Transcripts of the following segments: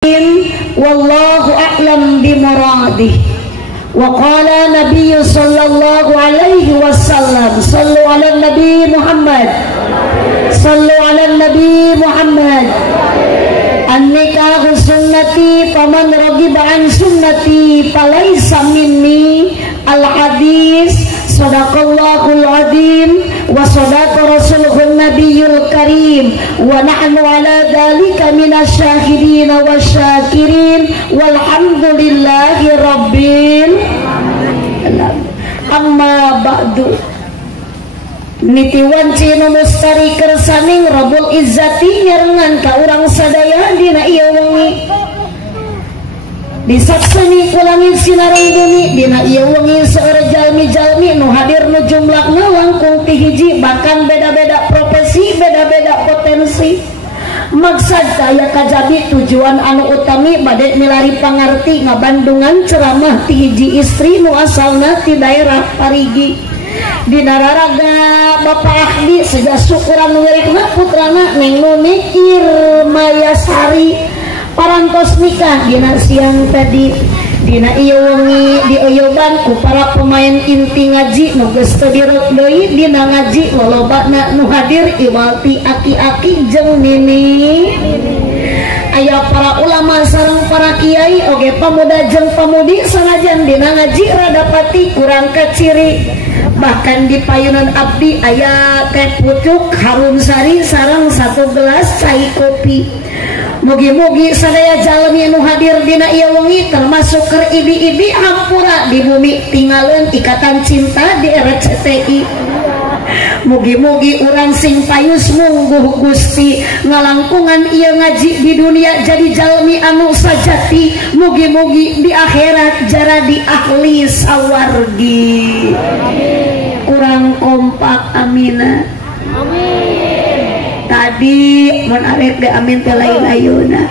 wallahu a'lam bimuradih. Wa qala Nabi sallallahu alaihi wasallam, sallu ala Nabi Muhammad, sallu ala Nabi Muhammad. An-nikahu sunnati faman raghiba an sunnati falaysa minni. Al-hadis sadaqallahul azim wa sadaqa rasuluhun nabiyul karim wa nahnu ala dhalika minasyahidin wasyakirin walhamdulillahi rabbil alamin. Amma ba'du. Nitiwan cina mustari kersaning Rabbul Izzati nyerengan ka urang sadaya dina ieu wengi disaksani kulangin sinarang bumi dina ieu wengi seueur jalmi-jalmi nu hadir nu jumlahna langkung ti hiji, bahkan beda-beda profesi, beda-beda potensi. Maksud saya kajabi tujuan anu utami bade milari pangarti ngabandungan ceramah ti hiji istri nu asalna ti daerah Parigi. Di nararaga Bapak Ahdi sejak syukuran ngerekna putrana Neng Nuni Irmayasari parantos nikah dina siang tadi. Dina ieu wengi dioyoban ku para pemain inti ngaji nu geus teu direk deui dina ngaji lolobana nu hadir iwalti aki-aki jeung nini. Aya para ulama sareng para kiai oge pamuda jeung pamudi sanajan dina ngaji rada pati kurang kaciri. Bahkan di payunan abdi aya teh pucuk harum sari sareng satu gelas cai kopi. Mugi-mugi sadaya jalmi anu hadir dina ieu wengi termasuk keur ibi-ibi hampura di bumi tinggalin ikatan cinta di RCTI. Mugi-mugi urang sing payus mungguh Gusti ngalangkungan ieu ngaji di dunia jadi jalmi anu sajati. Mugi-mugi di akhirat jadi ahli sawargi. Kurang kompak amina. Amin. Tadi mun arek ge amin teh lain ayeuna.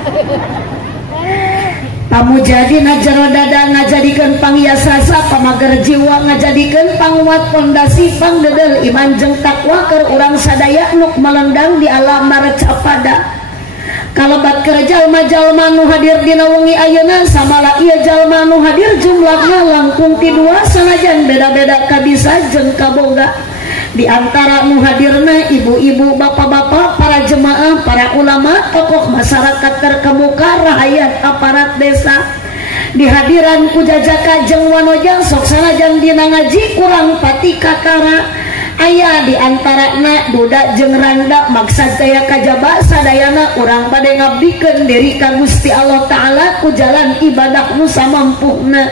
Pamujadi najaro dada ngajadikeun panghiasasa, pamager jiwa ngajadikeun panguat pondasi pangdedel iman jeung takwa keur urang sadaya nuk melendang di alam marcapada. Kalabat keur jalma-jalma nu hadir dina wengi ayeuna samala ieu jalma nu hadir jumlahna langkung ti dua sanajan beda-beda kabisa jeung kaboga. Di antara nu hadirna ibu-ibu, bapak-bapak, para jemaah, para ulama, tokoh masyarakat terkemuka, rakyat aparat desa. Di hadiran kujajaka jeung wanoja sok sanajan dina ngaji kurang pati kakara. Aya di antarana budak jeung randa maksud saya kajaba sadayana urang bade ngabdikeun diri ka Gusti Allah Ta'ala ku jalan ibadah nu samampuhna.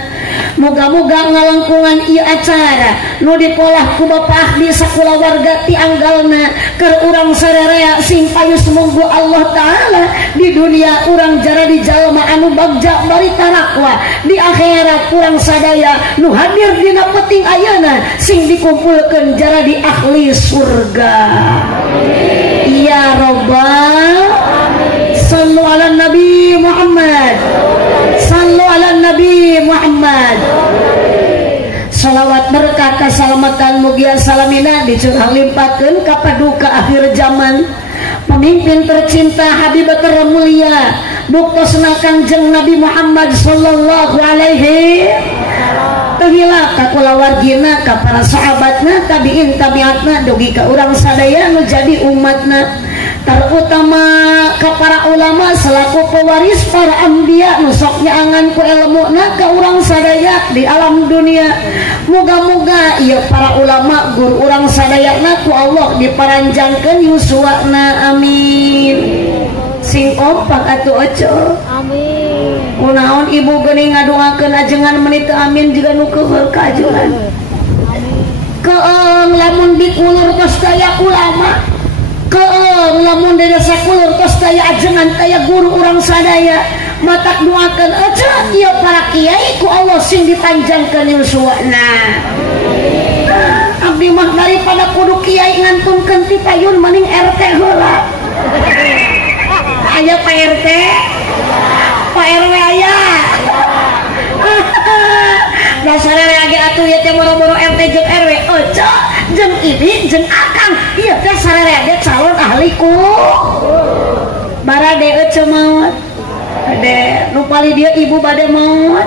Moga-moga ngalangkungan ieu acara nu dipolah ku Bapak Ahdi sakulawarga ti anggalna keur urang sarerea sing payus munggu Allah Ta'ala di dunia urang jara di jalma anu bagja bari tarakwa, di akhirat urang sadaya nu hadir dina peting ayeuna sing dikumpulkeun jara di ahli surga. Ya Rabbal sallu ala Nabi Muhammad, sallu ala Nabi Muhammad. Salawat berkah kasalamatan mugia salamina dicurang limpatkeun ka paduka akhir zaman, pemimpin tercinta Habib termulia buktosna Kangjeng Nabi Muhammad sallallahu alaihi tahila ka kulawargina ka para sahabatna tabiin tabiatna dugi ka urang sadaya nu jadi umatna, terutama ka para ulama selaku pewaris para anbiya nu sok nyaangan ku ilmuna ka urang sadaya di alam dunia. Moga-moga ieu para ulama guru urang sadayana ku Allah diparanjangkeun yuswana amin. Sing kompak atuh oco. Amin. Kunaon ibu geuning ngadoakeun ajengan menit amin juga nu keuheul ka ajengan. Keung lamun dikulur tos daya ulama. Keung lamun desa kulur tos daya ajengan taya guru urang sadaya. Matak doakeun aja ieu para kiai ku Allah sing dipanjangkeun yuswana. Abdi mah daripada kudu kiai ngantunkeun ti payun mending RT heula. Aya Pak RT, Pak RW aya. Dasar lagi atuh ieu teh boro-boro RT jeung RW, ojo jeung ibi jeung akang. Ieu teh sararea calon ahli ku barade eueuh maot. Ade nu pali dia ibu bade maut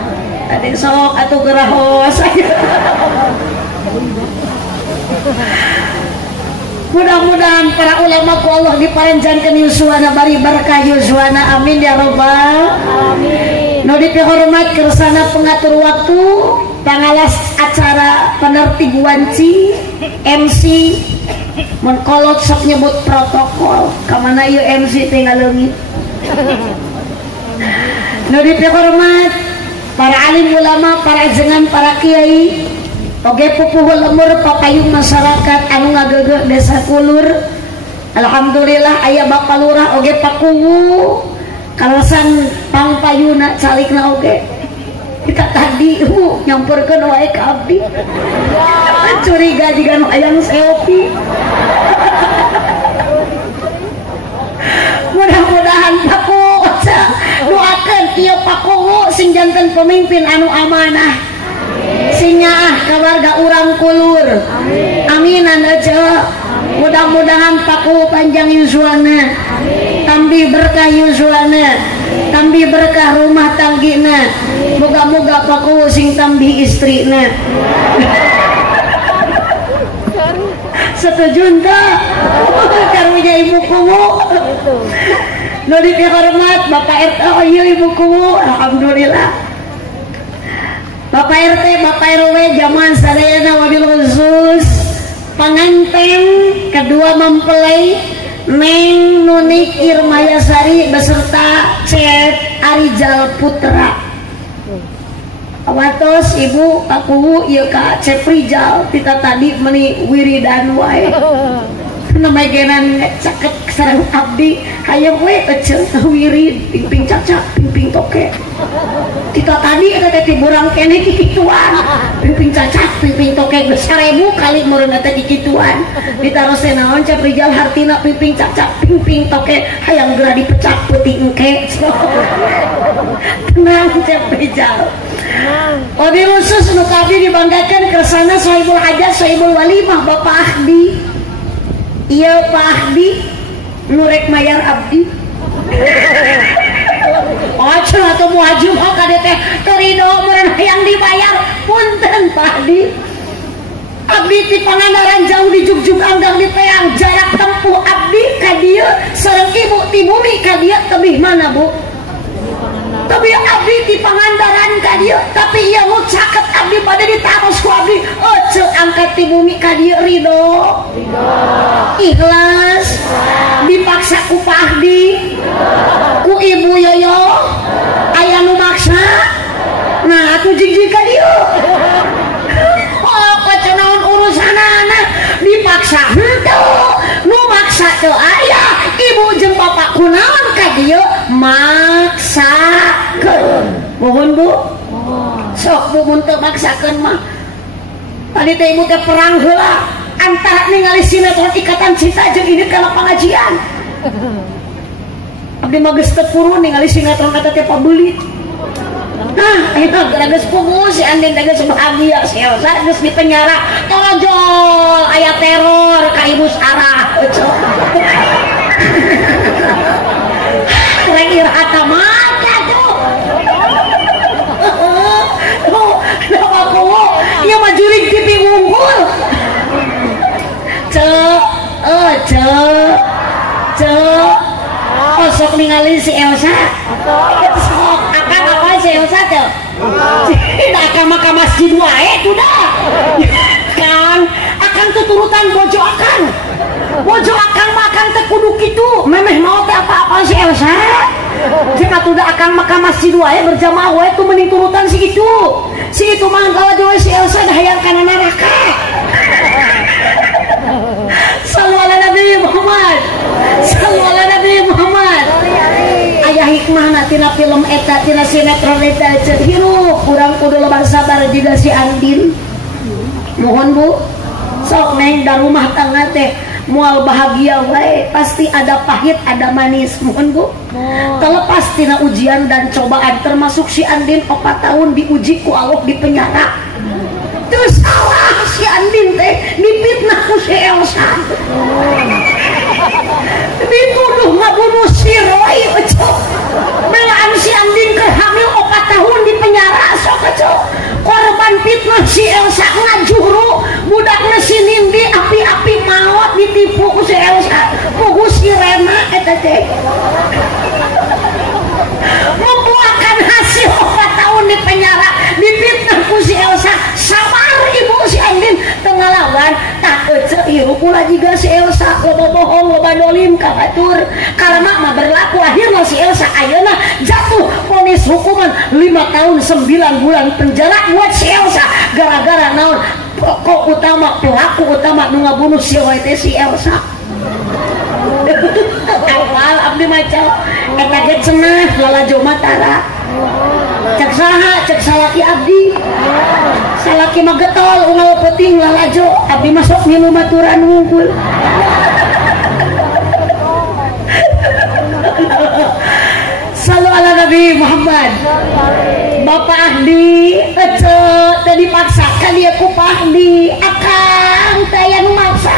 ade sok atuh gerahos. Mudah-mudahan para ulama ku Allah diparenjankeun yuswana bari berkah yuswana amin ya rabbal amin. Nu dipihormat kersana pengatur waktu pangalas acara penertib wanci MC mun kolot sok nyebut protokol kamana ieu MC teh ngaleungit. Nu dipihormat para alim ulama, para ajengan, para kiai, oge pupuh lemur papayung masyarakat anu ngageugeuk desa Kulur. Alhamdulillah aya Bapak Lurah oge pakuwu kalasan pangpayuna calikna oge. Kita tadi nyamperkeun wae ka abdi. Curiga jiga nu hayang selfie. Mudah-mudahan paku doakeun ieu pakuwu sing janten pemimpin anu amanah. Sinyaah keluarga urang Kulur. Aminan aja. Mudah-mudahan paku panjang yuswana, tambih berkah yuswana, tambih berkah rumah tanggina. Moga-moga paku sing tambih istrina. Setuju entah? Karunya ibu kumu. Nu dipihormat Bapak RT, oh iya ibu kumu, alhamdulillah. Bapak RT, Bapak RW, jamaah sadayana wabil khusus pengantin kedua mempelai Neng Nunik Irmayasari beserta Cep Arijal Putra. Watos ibu aku ieu ka Cep Rijal kita tadi meni wiridan wae. Namagenan caket sareng abdi hayang we eceul wirid pingping caca pingping toke. Kita tadi eta teh tiburang keneh kikituan. Pingping caca pingping toke geus 1000 kali meureun teh kikituan. Ditarose naon Cep Rijal hartina pingping caca pingping toke hayang geura dipecak peuting engke. Tenang Cep Rijal. Wabil khusus nu kabeh dibanggakeun kersana Sohibul Hajat Sohibul Walimah Bapak Ahdi. Iya Pak Ahdi nurek mayar abdi. Ojo atau muajum oh kade teh terido meureun hayang dibayar punten Pak Ahdi. Abdi ti Pangandaran jauh di jugjug anggang di Peang jarak tempuh abdi ka dieu sareng ibu ti bumi ka dieu tebih mana Bu? Tapi abdi di Pangandaran ka dieu tapi ieu mah caket abdi pada ditaros ku abdi ojo angkat ti bumi ka dieu ridho ikhlas dipaksa ku Pak Ahdi ku Ibu Yoyo aya nu maksa nah aku jig-jig ka dieu oh koco naon urusanana dipaksa henteu nu maksa teu aya ibu jeung bapak kunaon ka dieu maksakeun mohon Bu sok Bu mun teu maksakeun mah tadi teh ibu teh perang heula antara ningali sinetron Ikatan Cinta jeung ini kana pengajian abdi mah geus teu purun ningali sinetron eta teh pabeuli nah eta geus pugu si Andin teh geus bahagia si Elsa geus di penjara tojol aya teror ka Ibu Sarah rek irhata mata tuh aku ieu mah jurig TV wungkul sok ningali si Elsa sok akang apa si Elsa tuh tidak akang maka masjid wae tuh dah kan akang tuturutan bojo akang mah akang teh kudu kitu memeh mau teh apa-apa si Elsa jika tuh dah akang maka masjid wae berjamaah wae tuh mending turutan si itu mah kalau jowe si Elsa dah hayang kana neraka. Sallu ala Nabi Muhammad. Aya hikmahna tina film eta tina sinetron eta hirup urang kudu lebar sabar juga si Andin. Mohon Bu. Sok neng da rumah tangga teh moal bahagia wae pasti ada pahit ada manis. Mohon Bu. Terlepas tina ujian dan cobaan termasuk si Andin 4 tahun diuji ku Allah di penjara. Terus salah si Andin teh dipitnah ku si Elsa. dituduh ngabunuh si Roy belaan si Andin ke hamil 4 tahun di penjara sok korban fitnah si Elsa ngajuru budaknya si Nindi api-api maut ditipu ku si Elsa pugu si Rena eta teh membuahkan hasil 4 tahun di penjara difitnah ku si Elsa sabar ibu si Andin tengah lawan tak ece iru pula juga si Elsa loba bohong loba dolim kabatur karena mah berlaku akhirnya si Elsa ayeuna jatuh vonis hukuman 5 tahun 9 bulan penjara buat si Elsa gara-gara naon pokok utama pelaku utama nu ngabunuh si Roy teh si Elsa awal abdi maca eta ge cenah lalajo matara cek saha cek salaki abdi salaki mah getol unggal peuting lalajo abdi masuk ngilu maturan wungkul Sallu ala Nabi Muhammad. Bapak Ahdi ece tadi paksakan dia ku Pak Ahdi akang taya nu maksa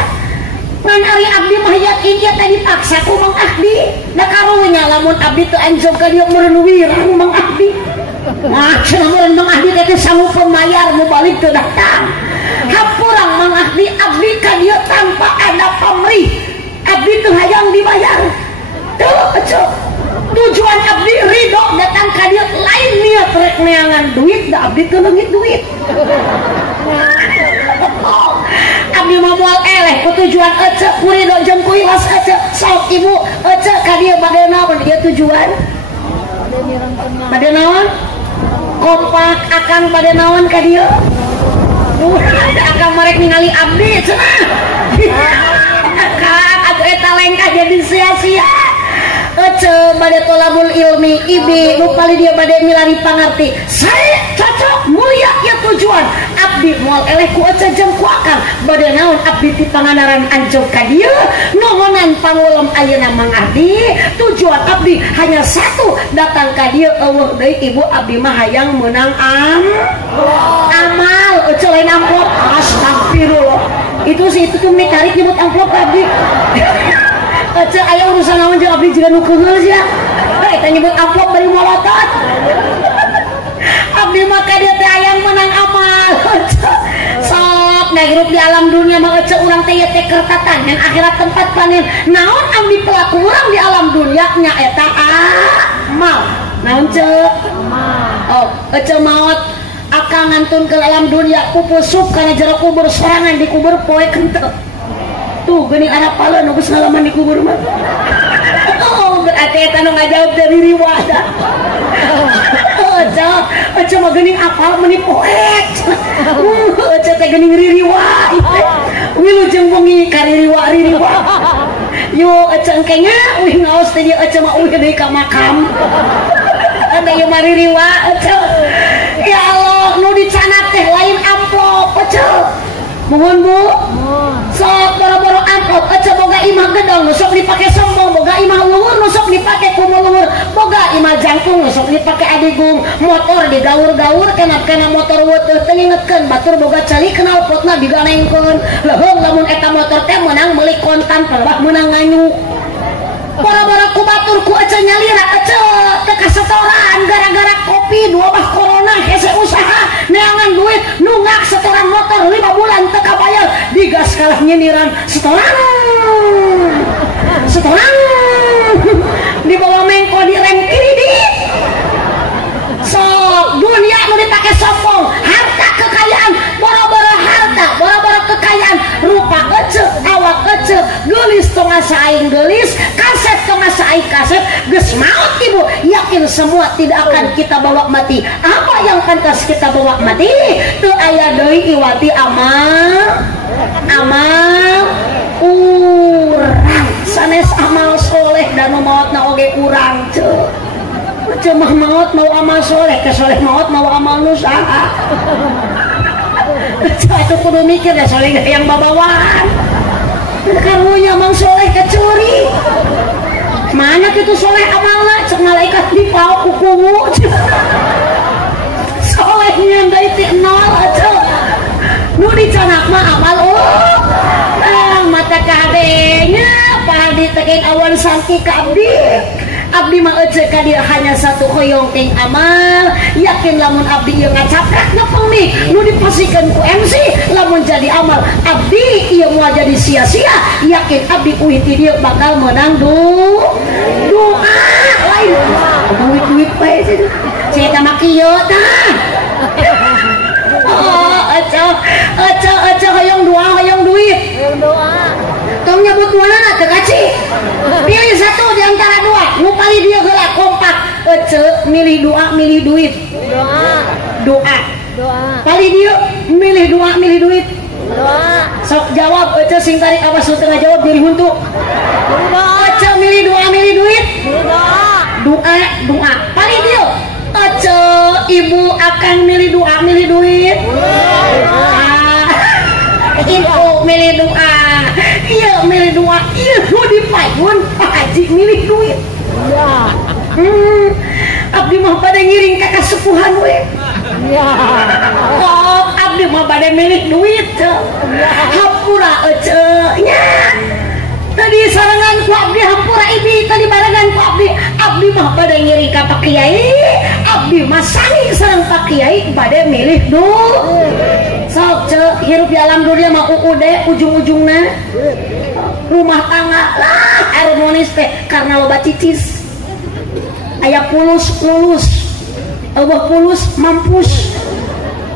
ngan ari abdi mah yakin dia tadi paksa ku Mang Ahdi da karunya lamun abdi teu anjog ka dieu meureun wirang Mang Ahdi nah cenah meureun Mang Ahdi teh sanggup pemayar mu balik teu datang hampurang Mang Ahdi abdi ka dieu tanpa ada pamrih abdi teu hayang dibayar teu ece tujuan abdi ridho datang ka dieu lain niat rek neangan duit da abdi teu leungit duit abdi mah moal eleh ku tujuan ece ku ridho jeung ku ikhlas ece sok ibu ece ka dieu bade naon ieu tujuan bade naon kompak akan bade naon ka dieu akan merek ningali abdi cenah akang atuh eta lengkah jadi sia-sia ece bade tolabul ilmi ibi nu pali dia bade milari pangarti saya cocok mulia ya tujuan abdi moal eleh ku ece jeung ku akang bade naon abdi ti pangandaran anjog ka dieu nuhunan pangulem ayeuna Mang Ahdi tujuan abdi hanya satu datang ka dieu eueuh deui ibu abdi mah hayang meunang amal ece lain amplop astagfirullah itu sih itu tuh tarik nyebut amplop abdi ece aya urusan naon jeung abdi juga nu keungeul sia eta nyebut amplop bari molotot abdi mah ka dieu teh hayang menang amal sok ngagrup di alam dunia mah ece urang teh ieu teh kertatan dan akhirat tempat panen naon abdi pelaku urang di alam dunia nya eta amal naon ceuk oh ece maot akang ngantun ke alam dunia pupusup kana jero kubur sorangan di kubur poe kenteu tuh geuning arapaleun nu geus ngalaman di kubur mah oh berarti eta nu ngajawab dari riwada ece mah geuning apal meuni poek ece teh geuning ririwa wilujeng wengi ka ririwa yo ece engkenya uih ngaos teh dieu ece mah uih deui ka makam ada ieu mah ririwa ece ya Allah nu dicanat teh lain amplop ece mohon bu sok boro-boro amplop ece boga imah gedong nu sok dipake sombong boga imah luhur nu sok dipake kumu luhur boga imah jangkung nu sok dipake adigung motor digaur-gaur kana motor weuteut teh ngingetkeun batur boga cali kenal potna digalengkeun leuheung lamun eta motor teh meunang meuli kontan pelebah meunang nganyuk boro-boro ku batur ku ece nyalira ece teu kasetoran gara-gara kopi wabah corona hese usaha neangan duit nunggak setoran motor 5 bulan teu kabayar digas kalah nyindiran setoran dibawa mengko direm kredit sok dunia nu dipake sombong harta kekayaan boro-boro harta boro-boro kekayaan rupa ece awak ece geulis tongah saing geulis kaset tongah saing kaset geus maot ibu yakin semua tidak akan kita bawa mati apa yang pantas kita bawa mati teu aya deui iwati amal urang sanes amal soleh dan maotna oge urang ceuk cemah maut mau amal soleh kesoleh maut mau amal nusaha itu kudu mikir ya soleh yang babawaan karunya mang soleh kecuri mana gitu soleh amalna cek malaikat dipau kukumu solehnya dari ti nol aja nu dicanak mah amal mata kabehnya padi tadi tekin awan santi ka abdi mah ece ka dia hanya satu hoyong ting amal yakin lamun abdi ieu ngacaprak ngepeng nu dipasikeun ku MC lamun jadi amal abdi ieu moal jadi sia-sia yakin abdi uih ti dieu bakal menang doa lain duit bae saya teh mah kieu tah ece hoyong duit tong nyebut duana teu kaci pilih satu di antara dua nu paling dia heula kompak ece milih doa milih duit doa paling dia milih doa milih duit sok jawab ece sing tarik awas nu tengah jawab diri huntu ece milih doa milih duit doa paling dia ece ibu akan milih doa milih duit ibu milih doa iya milih doa iya mau dipayun Pak Haji milih duit abdi mah pada ngiring kakak sepuhan we abdi mah pada milih duit hampura ece nya tadi sarangan ku abdi hampura ibi tadi barengan ku abdi mah pada ngiring ka Pak Kiai abdi mah sani sareng Pak Kiai pada milih duit sok cek hirup di alam dunia mah uude ujung-ujungna rumah tangga lah harmonis teh karena loba cicis aya pulus lulus Allah pulus mampus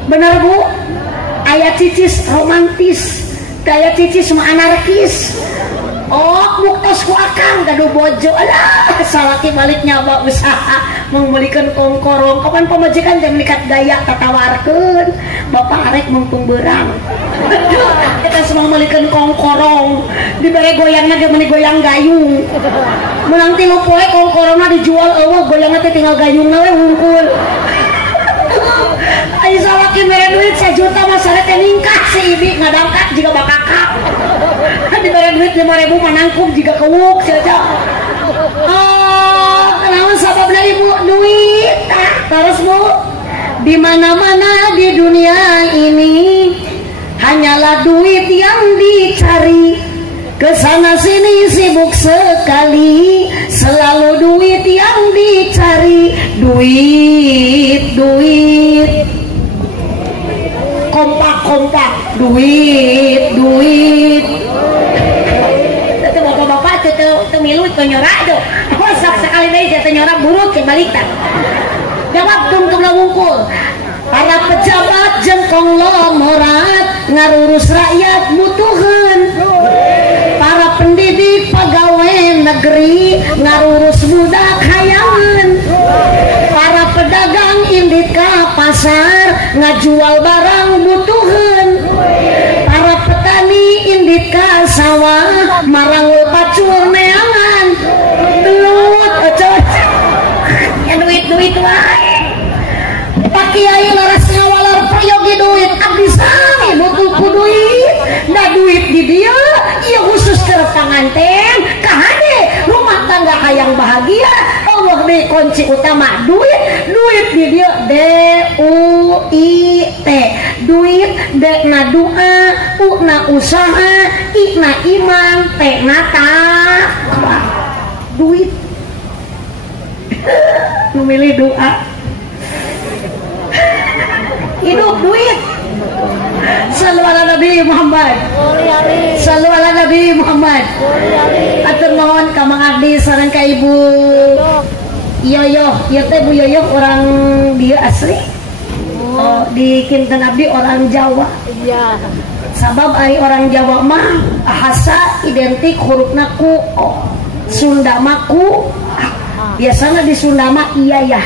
bener bu aya cicis romantis aya cicis mah anarkis buktos ku akang gaduh bojo alah salaki balik nyawa usaha memulihkan kongkorong kapan pemajikan jam likat gaya tatawarkeun bapak arek mumpung berang kita semua memulihkan kongkorong dibere goyangna ge meuni goyang gayung menang 3 poe kongkorongna dijual eueuh goyangna teh tinggal gayungna we hungkul ai salaki mere duit 1 juta mah sare teh ningkah si ibi ngadangkat jiga bakakak diberi duit 5.000 manangkum jika kewuk saja kenapa sababna ibu duit terus bu di mana-mana di dunia ini hanyalah duit yang dicari kesana sini sibuk sekali selalu duit yang dicari duit kompak duit bapak-bapak itu milu itu nyorak tuh sekali deh jatuh nyorak buruk ke balikan jawab tungtung wungkul para pejabat jengkong lomorat ngarurus rakyat mutuhun para pendidik pegawai negeri ngarurus budak hayangan para pedagang indika pasar ngajual barang butuhun para petani indika sawah marang pacul neangan belut ya duit wae Pak Kiai laras ngawalar prayogi duit abdi sami butuh ku duit da duit di dia ieu khusus ke panganten kahade rumah tangga hayang bahagia Allah di kunci utama duit di dia DUIT duit D na doa U na usaha I na iman T na takwa duit memilih doa hidup duit sallu ala Nabi Muhammad sallu ala Nabi Muhammad atur nuhun ka Mang Abdi sareng ka Ibu Yoyo ieu teh Bu Yoyo orang dia asli di Kinten Abdi orang Jawa iya sabab ai orang Jawa mah bahasa identik hurufna ku Sunda mah ku biasanya di Sunda mah iya ya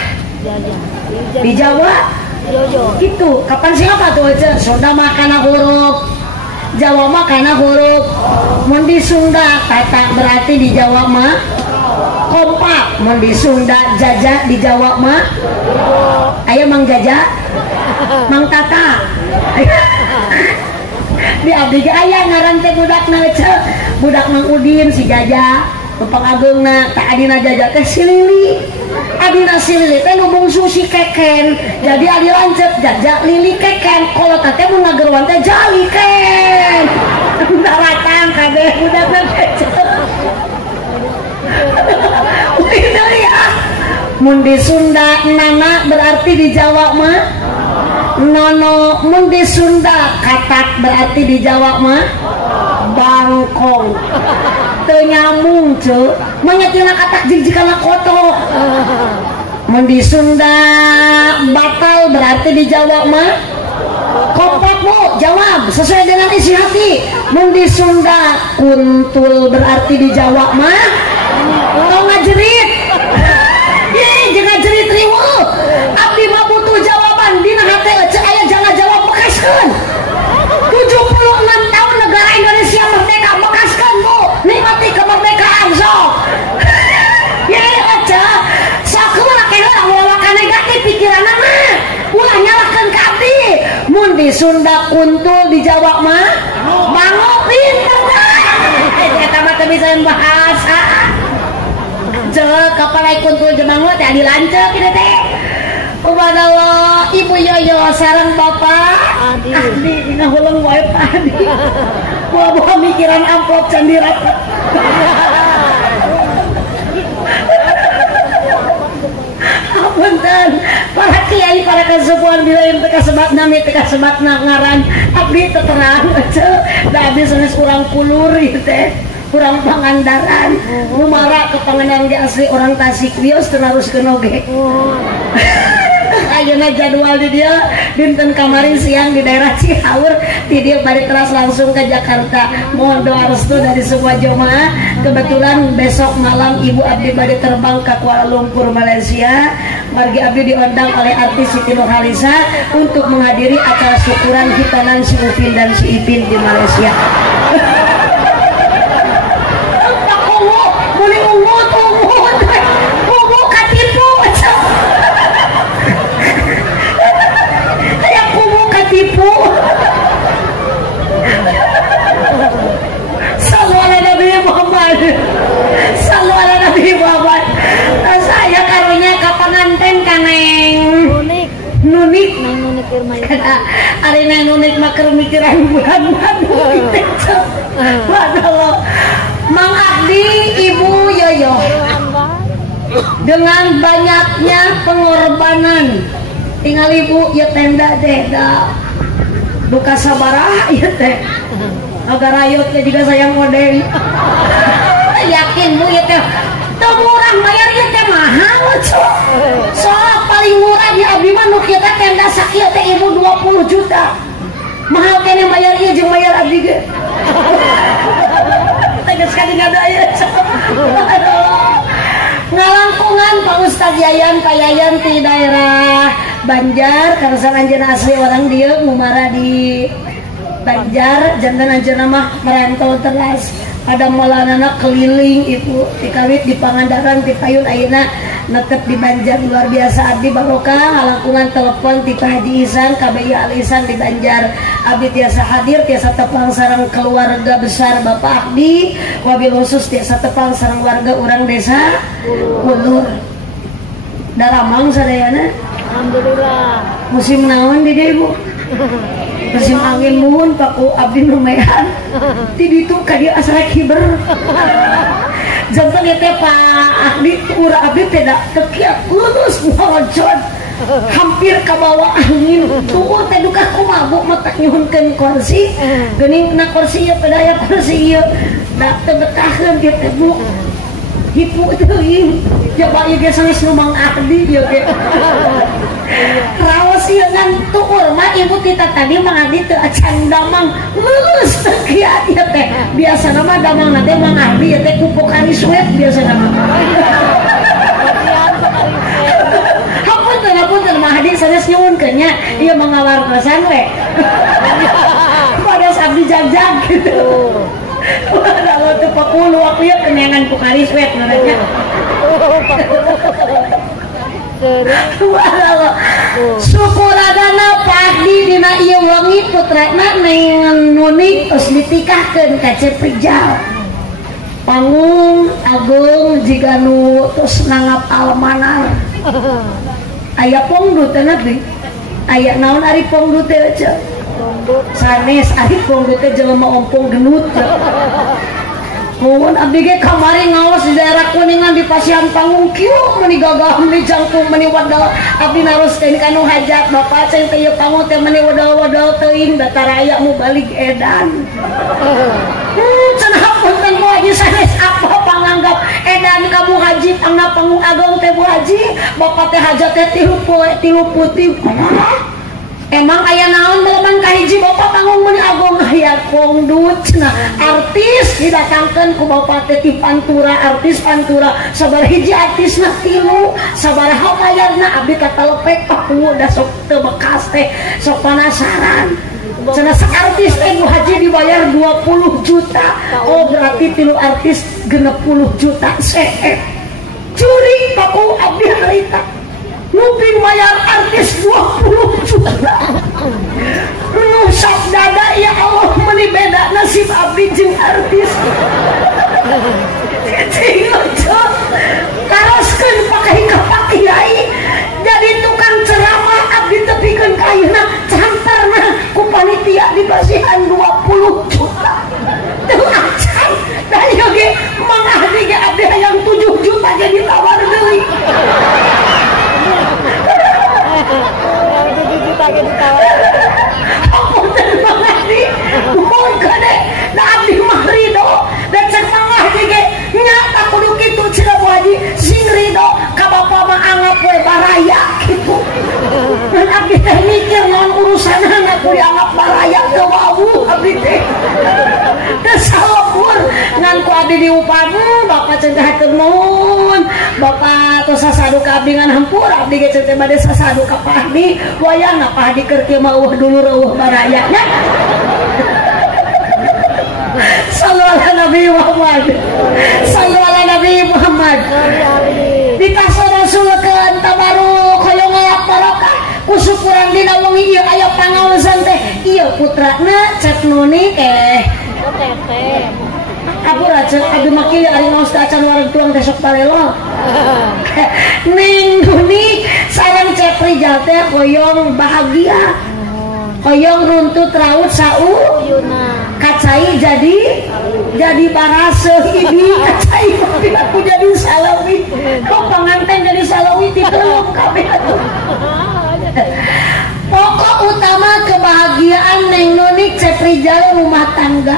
di Jawa gitu kapan siapa tuh aja Sunda mah kana huruf Jawa mah kana huruf mun di Sunda tata berarti di Jawa mah kompak mun di Sunda jaja di Jawa mah aya Mang Jaja Mang Tata di abdi ge aya ngaran teh budakna budak Mang Udin si Jaja Bapak Agungna tak adina Jaja teh si Lili adina si Lili teh nu bungsu si Keken jadi adi lanceuk Jaja Lili Keken kalau teh mun ngageruan teh Jali Ken daratang kabeh budakna teh Itu ya. Mun di Sunda nana berarti di Jawa mah nono, mun di Sunda katak berarti di Jawa mah bangkong. Teu nyambung cu, menyetina katak jijikana koto. Mun di Sunda batal berarti di Jawa mah kompak bu, jawab sesuai dengan isi hati. Mun di Sunda kuntul berarti di Jawa mah tong ngajerit. Jangan jerit riwu. Abdi mah butuh jawaban dina hate cek aya jangan jawab bekaskeun. 76 tahun negara Indonesia merdeka, bekaskeun bu. Nikmati kemerdekaan sok. Ya aja. Sok kumaha keheula ngelawakan negatif pikiranna mah. Ulah nyalahkeun ka abdi. Mun di Sunda kuntul di Jawa mah bango pinter dah. Eta mah teu bisa bahasa. Cek kapalai kuntul jemangut ya dilancek gitu teh. Subhanallah, Ibu Yoyo sareng Bapak Adi dina huleng wae Pak Adi. Buah-buah mikiran amplop candirat. Apunten, para kiai para kasepuhan bilain teu kasebatna mi teu kasebatna ngaran abdi teu terang cek. Da abdi sanes urang pulur ieu teh. Kurang pangandaran, mumara ke pangandaran ge asli orang Tasik bios teruskeun oge. Ayeuna jadwal di dia dinten kamarin siang di daerah Cihaur, di dia balik kelas langsung ke Jakarta. Mohon doa restu dari semua jemaah. Kebetulan besok malam Ibu Abdi bade terbang ke Kuala Lumpur Malaysia. Margi Abdi diundang oleh artis Siti Nurhalisa untuk menghadiri acara syukuran hitanan si Upin dan si Ipin di Malaysia. Sallu ala Nabi Muhammad. Saya karunya ka panganten kaneng nunik ari nang nunik mah keur mikiran bulan-bulan. Padahal Mang Abdi Ibu Yoyo dengan banyaknya pengorbanan tinggal Ibu ya tenda deh da duka sabaraha ya teh agar rayotnya juga sayang modeng. Yakin Bu ya teh teu murah bayar ieu teh mahal cok. Soal paling murah di abdi mah nu kieu teh tenda sakieu teh Ibu 20 juta. Mahal kene bayar ieu jeung bayar abdi ge. Tegas kali ngadaya cok. Ngalangkungan Pak Ustaz Yayan Pak Yayan di daerah Banjar karsan anjeunna asli orang dieu ngumara di Banjar jantan anjeunna mah merantau teras. Ada malanana keliling Ibu dikawit di Pangandaran di Payun ayeuna netep di Banjar luar biasa. Abdi barokah ngalangkungan telepon ti Pak Haji Isan KBI Al Ihsan di Banjar. Abdi tiasa hadir tiasa tepang sareng keluarga besar Bapak Abdi, wabil khusus tiasa tepang sareng warga urang desa Ulur. Daramang sadayana alhamdulillah. Musim naon di dieu Ibu? Musim angin muhun paku abdi lumayan. Ti ditu ka dieu asal kiber. Jantan teh Pak Abdi urang abdi teh da teu kieu lulus ngojot. Hampir ka bawah angin. Tuh teh duka kumaha Bu mata nyuhunkeun kursi. Geuning na kursi ieu pedaya kursi ieu. Da teu betahkeun kieu teh Bu. Hipu teuing. Coba ieu ge sanes nu Mang Abdi ieu ge. Raos ieu ngan tukur mah Ibu tita tadi Mang Abdi teu acan damang lulus teu kieu ieu teh. Biasana mah damangna teh Mang Abdi teh pupuk ari swet biasana mah. Hapunten Mang Abdi sanes nyuwunkeun nya ieu mangawartosan we. Pada Abdi jag-jag gitu. Kalau teu pakulu aku ieu kenyangan ku ari swet ngaranna. Syukuradana Pak Abdi dina ieu wengi putrana neng nunik tos ditikahkeun ka Ceprijal. Panggung agung jiga nu tos nangap almanar. Aya pongdu teh nabi. Aya naon ari pongdu teh ceu? Sanes ari pongdu teh jelema ompong genut. Nuhun abdi ge kamari ngaos di daerah Kuningan di Pasihan Panggung kieu meuni gagah meuni jangkung meuni wadal abdi naroskeun ka nu hajat bapak ceng teh ieu pangu teh meuni wadal-wadal teuing dataraya mu balik edan. Cenah punten Bu Haji sanes apa panganggap edan kamu haji panggap Panggung Agong teh Bu Haji bapak teh hajat teh tilu putih. Emang aya naon meleman kahiji bapak Panggung meuni Agong aya kongdut cenah artis didatangkeun ku bapak teh ti Pantura artis Pantura sabar hiji artisna 3 sabaraha bayarna abdi katalepek da sok teu bekas teh sok penasaran cenah artis teh Bu Haji dibayar 20 juta oh berarti 3 artis 60 juta curi paku abdi harita Lupin bayar artis 20 juta nu sabdada ya Allah meuni beda nasib abdi jeung artis karoskeun pakai ka Kiai jadi tukang ceramah abdi tepikeun ka ayeuna cantarna ku panitia dibasihan 20 juta teu acan da ieu ge mangah ge abdi hayang 7 juta jadi tawar deui ampun terima kasih mohon kade da abdi mah ridho da cek mangah ge nyata kudu kitu cenah Bu Haji sing ridho ka bapa mah anggap we baraya kitu dan abdi teh mikir naon urusanna kudu dianggap baraya teu wau abdi teh teu salebur ngan ku abdi diupan bapak cenah hatur nuhun bapak tos sasadu ka abdi ngan hampur abdi ge cenah bade sasadu ka Pahdi wayang Pahdi keur kieu mah dulu reueuh baraya nya sallallahu ala Nabi Muhammad sallallahu ala Nabi Muhammad ditasodasulkeun tabaruk hoyong ayak barokah kusyukuran dina wengi ieu aya pangaosan teh ieu putrana cek nuni teteh Apura cek abdi maki ari ngaos teh acan wareg tuang teh sok palelo ning nuni sareng cek Rijal teh hoyong bahagia hoyong runtut raut kacai jadi baraseuh ini kacai aku jadi salawi kok pengantin jadi salawi diteluk kabeh atuh pokok utama kebahagiaan neng Nunik cek Rijal rumah tangga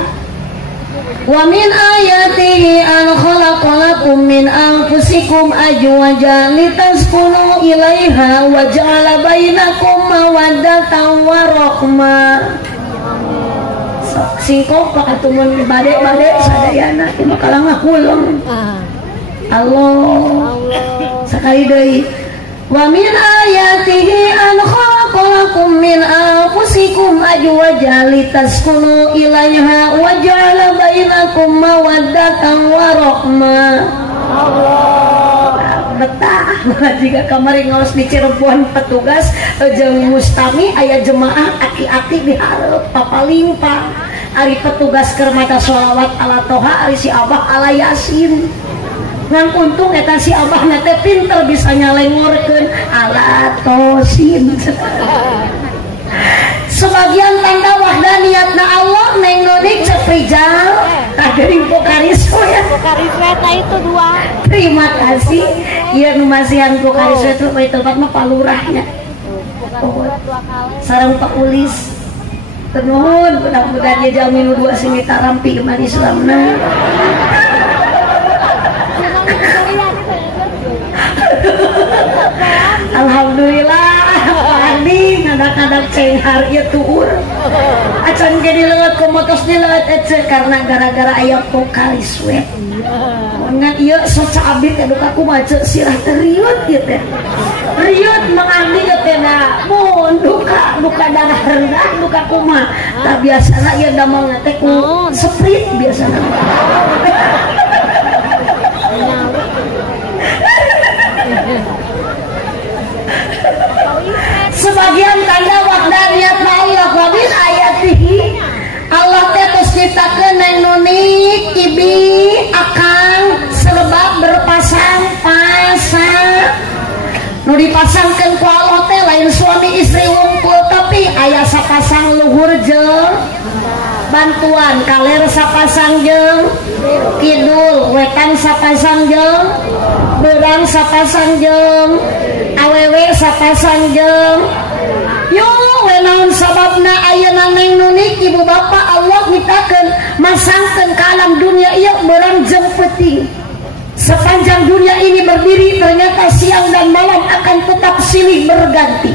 wa min ayatihi an khalaqalakum min anfusikum azwajan litaskunu ilaiha wa ja'ala bainakum mawaddatan wa rahmah singkok pak atumun bade sadayana teh bakal ngahuleng Allah sekali deui wa min ayatihi an khalaqalakum min anfusikum azwajan litaskunu ilaiha wa ja'ala bainakum mawaddatan wa rahmah betah jika kamari ngaos di Cirebon petugas jeung mustami aya jemaah aki-aki di hareup papalimpa ari petugas keur maca sholawat ala toha ari si abah ala yasin ngan untung eta si abah teh pinter bisa nyalengorkeun ala tosin sebagian tanda wahdaniyatna Allah neng Nunik cek Rijal tageuring pokariswe ya pokariswe itu 2 terima kasih ieu nu masihan pokariswe teh we tempat mah palurahnya sareng Pak Ulis nuhun mudah-mudahan ieu jalmi nu 2 sing ditarampi iman Islamna alhamdulillah Pahdi ngadak-ngadak cenghar ieu tuur acan ge dileut ku motos dileut ece karena gara-gara aya vokalis we ngan ieu sok abdi teh duka kumaha sirah teh riut ieu teh riut mangandi ieu teh na mun duka darah rendah duka kumaha tah biasana ieu damel teh ku sprint biasana sebagian tanda wahdaniyat Allah wa min ayatihi Allah teh tos nyiptakeun neng Nunik ibi akang serba berpasang-pasang nu dipasangkeun ku Allah teh lain suami istri wungkul tapi aya sapasang luhur jeung bantuan kaler sapasang jeung kidul, wetan sapasang jeung berang sapasang jeung awewe sapasang jeung yo wenaon sababna ayeuna Neng Nunik ibu bapak Allah mitakeun masangkeun ka alam dunia ieu berang jeung peuting. Sepanjang dunia ini berdiri ternyata siang dan malam akan tetap silih berganti.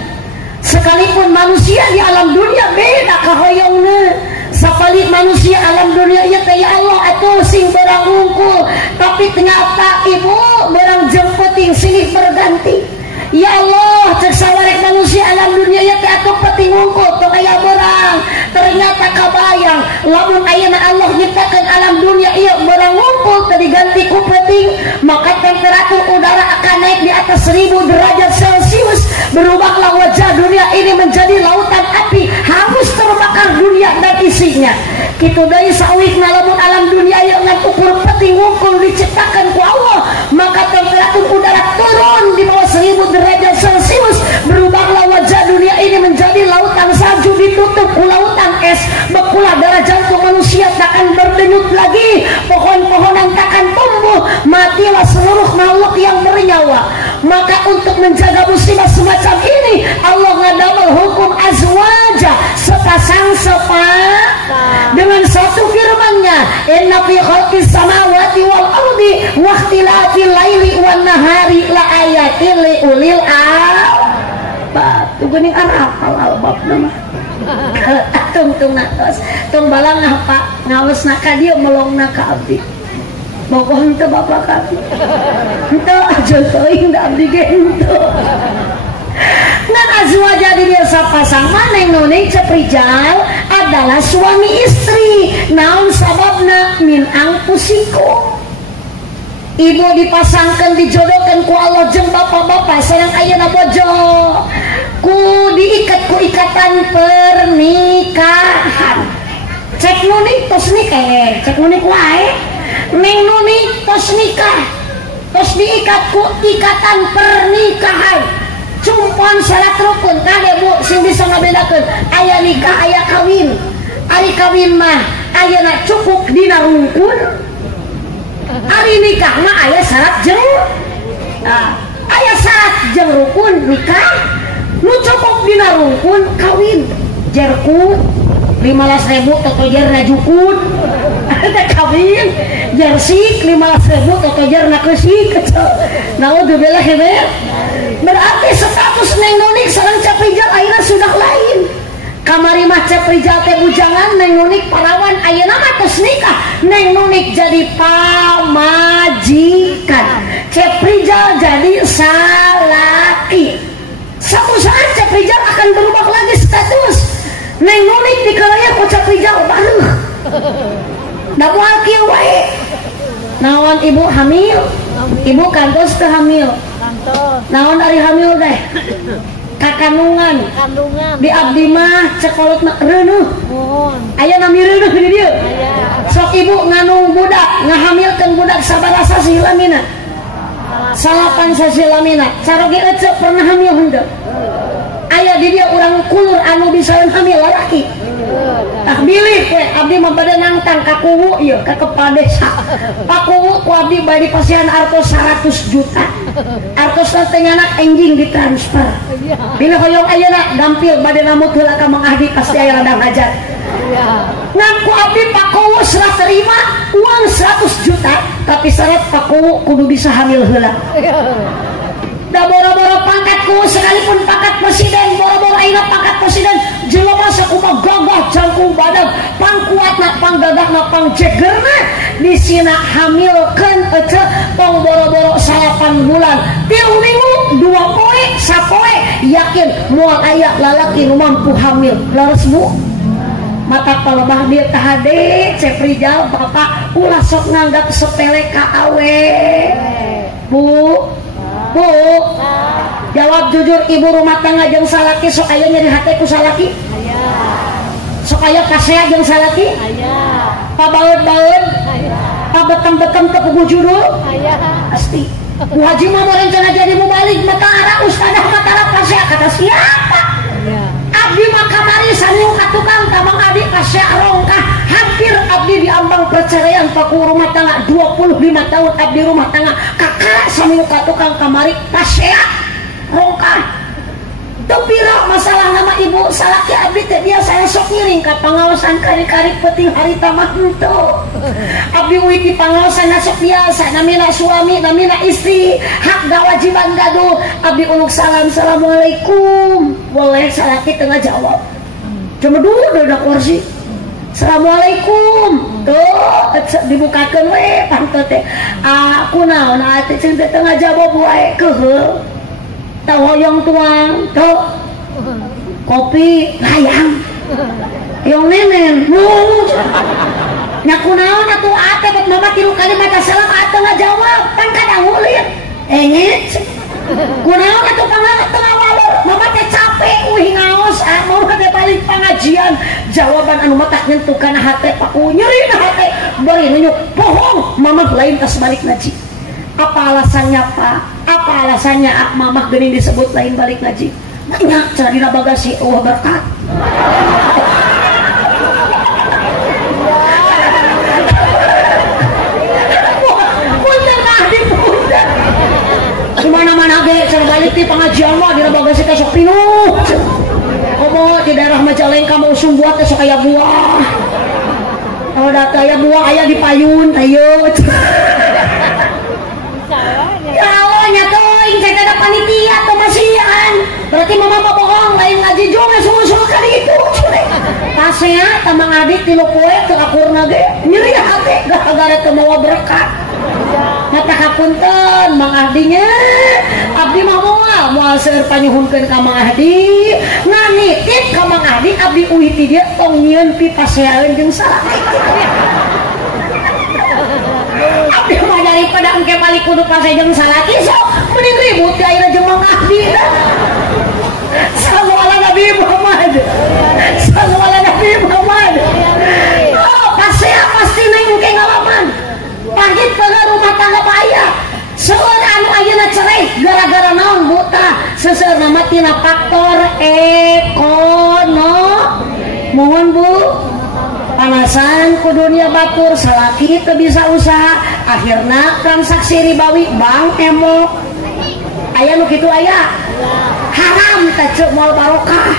Sekalipun manusia di alam dunia beda kahoyongna. Sapalik manusia alam dunia ieu teh ya Allah atuh sing berang ngungkul, tapi ternyata ibu berang jeung peuting silih berganti. Ya Allah, cek sawarek manusia alam dunia ya teh atuh peuting ngungkul tong aya berang. Ternyata kabayang lamun ayeuna Allah nyiptakeun alam dunia ieu berang ngungkul teh diganti ku peuting, maka temperatur udara akan naik di atas 1000 derajat Celcius. Berubahlah wajah dunia ini menjadi lautan api, hangus terbakar dunia dan isinya. Kitu deui sawihna lamun alam dunia ieu ngan ukur peuting ngungkul diciptakeun ku Allah, maka temperatur udara turun di bawah 1000 derajat Celcius. Berubahlah wajah dunia ini menjadi lautan salju ditutup ku lautan es. Bekulah darah jantung manusia takkan berdenyut lagi, pohon-pohonan takkan tumbuh, matilah seluruh makhluk yang bernyawa. Maka untuk menjaga musibah semacam ini Allah ngadamel hukum azwaja sepasang dengan satu firman-Nya, inna fi khalqis samawati wal ardi wa ikhtilafil laili wan nahari la ayatin li ulil albab. Tu geuning hafal albab nama. Tung ngatos, tung balang apa ngawesna ka dieu melongna ka abdi. Bogoh henteu bapak abdi. Henteu aja teuing da abdi ge henteu. Ngan azwaja di dia sapasang Neng Nunik Ceprijal adalah suami istri. Naon sababna min angpusiku. Ibu dipasangkan dijodohkan ku Allah jeung bapak-bapak sareng ayeuna bojo ku diikat ku ikatan pernikahan. Cek Nunik tos nikah, cek Nunik wae. Neng Nunik tos nikah, tos diikat ku ikatan pernikahan. Cumpon syarat rukun kade bu sing bisa ngabedakeun aya nikah aya kawin. Ari kawin mah ayeuna cukup dina rukun. Ari nikah mah aya syarat jeung aya syarat jeung rukun nikah. Nu cukup dina rukun kawin. Jerkut 15.000 toko jer najukun. Ada kawin. Jersik 15.000 toko jer nakesik. Naudzubillah hebe. Berarti status Neng Nunik sareng Ceprijal ayeuna sudah lain. Kamari mah Ceprijal teh bujangan, Neng Nunik parawan, ayeuna mah tos nikah. Neng Nunik jadi pamajikan, Ceprijal jadi salaki. Suatu saat Ceprijal akan berubah lagi status. Neng Nunik dikelayang ku Ceprijal baruh. Da moal kieu wae. Naon ibu hamil? Ibu kantos teu hamil. Naon ari hamil teh? Kakandungan. Di abdi mah cekolot mah reuneuh. Aya nami reuneuh di dieu. Sok ibu nganu budak, ngahamilkeun budak sabaraha sasi lamina? 8 sasi lamina. Saroge eceu pernah hamil henteu? Aya di dia urang kulur anu bisa hamil laki. Tah bilih we abdi mah bade nangtang ka kuwu ieu ka kepala desa. Pak kuwu ku abdi bade pasihan artos 100 juta. Artos teh nyanak enjing ditransfer. Bila hoyong ayeuna gampil bade namut heula ka Mang Ahdi pasti aya ladang hajat. Ngan ku abdi Pak kuwu serah terima uang 100 juta tapi syarat Pak kuwu kudu bisa hamil heula. Da boro-boro pangkat ku sekalipun pangkat presiden, boro-boro ayeuna pangkat presiden jelema sakumaha gagah jangkung badan pangkuatna panggagahna pangjegerna disina hamilkeun ece tong boro-boro 8 bulan 3 minggu 2 poe sapoe yakin moal aya lalaki nu mampu hamil leres bu mata palebah dia tah hade Ceprijal bapak ulah sok nganggap sepele ka awe bu. Bu, jawab jujur ibu rumah tangga jeung salaki sok aya nyeri hate ku salaki? Aya. Sok aya kasea jeung salaki? Aya. Pabaeud-baeud? Aya. Pabeteng-beteng teu puguh judul? Aya. Pasti. Bu Haji mah rencana jadi mubalik matara ustadah matara kasea kata siapa? Aya. Abdi mah kamari saniung ka tukang ka Mang Adi kasea rongkah 25 tahun abdi rumah tangga kakak sami ka tukang kamari tasea rongkah tepira masalah nama ibu salaki abdi teh dia saya sok ngiring ka pangaosan kari-kari penting harita mah henteu abdi uwi di pangaosan sok biasa namina suami namina istri hak gawajiban gaduh abdi uluk salam assalamualaikum boleh salaki tengah jawab cuma dulu udah kursi assalamualaikum tuh dibukakan we pantot teh aku naon ati cing tengah jawab wae keheul tau hoyong tuang tuh kopi hayang yang nenen nyaku naon atuh ate bet mama tilu kali maca salam atuh ngajawab kan kadang ulit engit kunaon atuh pangalat tengah waleur mama teh capek uih ngaos mau teh balik pengajian jawaban anu matak nyentuh kana hate paku nyeri na hate bari nunjuk bohong mama lain tas balik ngaji apa alasannya pak apa alasannya mamah geuning disebut lain balik ngaji banyak cara dina bagasi Allah berkat mana-mana ge cara balik di pengajian mah dina bagasi teh sok pinuh komo di daerah Majalengka mau usum buah teh sok aya buah kalau data aya buah aya di payun ayo kalau nyatoin saya ada panitia atau masihan berarti mama bohong lain ngaji juga susul kali itu tasnya tamang adik tilu poe ke akurna ge nyeri hati gara-gara teu mawa berkat nyata kapunten mang ahdinya abdi mah moal seueur panyuhunkeun ka mang ahdi nganitip ka mang ahdi abdi uih ti dieu tong nyieun pipaseaeun jeung salaki abdi mah daripada engke balik kudu pase jeung salaki sok mending ribut di ayeuna jeung mang ahdi sallu ala nabi Muhammad sallu ala nabi Muhammad oh pasea pasti neng engke ngalaman pahit pada rumah tangga bahaya seueur anu ayeuna cerai gara-gara naon buta seseueur nama tina faktor mohon bu panasan ku dunia batur salaki teu bisa usaha akhirna transaksi ribawi bank emo aya nu kitu aya haram teh ceuk moal barokah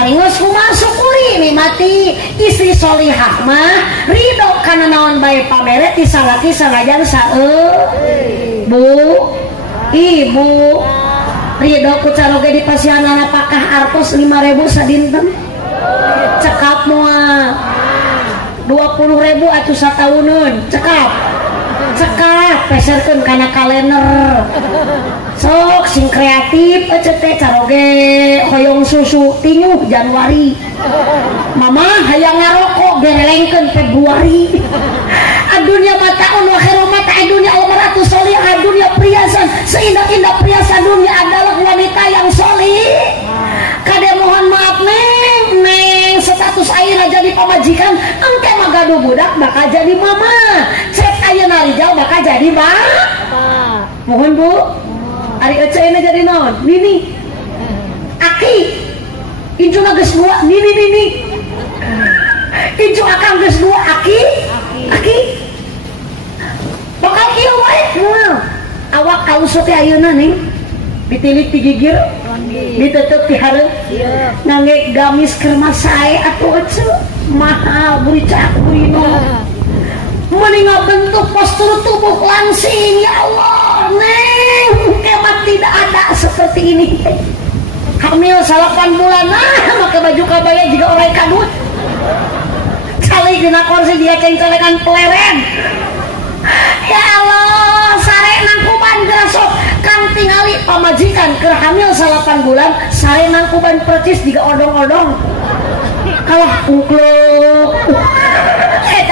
ari geus kumaha syukuri nikmati istri solihah mah ridho kana naon bae pamere ti salaki sanajan bu ibu ridho ku caroge di pasihanana pakah artos 5.000 sadinten cekap moal 20.000 atuh satahunun cekap peserkeun kana kalender sok sing kreatif teh caroge hoyong susu tinyuh Januari mama hayang ngarokok gerelengkeun Februari adunya mata wa khairu mata adunya almaratu sholihah dunia priasan seindah-indah priasan dunia adalah wanita yang solih kade mohon maaf neng status ayeuna jadi pamajikan engke mah gaduh budak bakal jadi mama cek ayeuna rijal bakal jadi mohon bu ari eceuna jadi naon nini aki injuna geus 2 nini inju akang geus 2 aki bakal kieu wae awak kausut teh ayeuna ning ditilik ti gigir ditutup ti hareup ngangge gamis keur masae atuh ece mahal buri cak buri no mending bentuk postur tubuh langsing ya Allah neng emang tidak ada seperti ini hamil 8 bulan pakai baju kabaya juga orang kadut calik dina kursi dia cengcelekan peleren ya Allah sare nangkuban gerasok kang tingali pamajikan keur hamil 8 bulan sare nangkuban percis juga odong-odong kalah ungkluk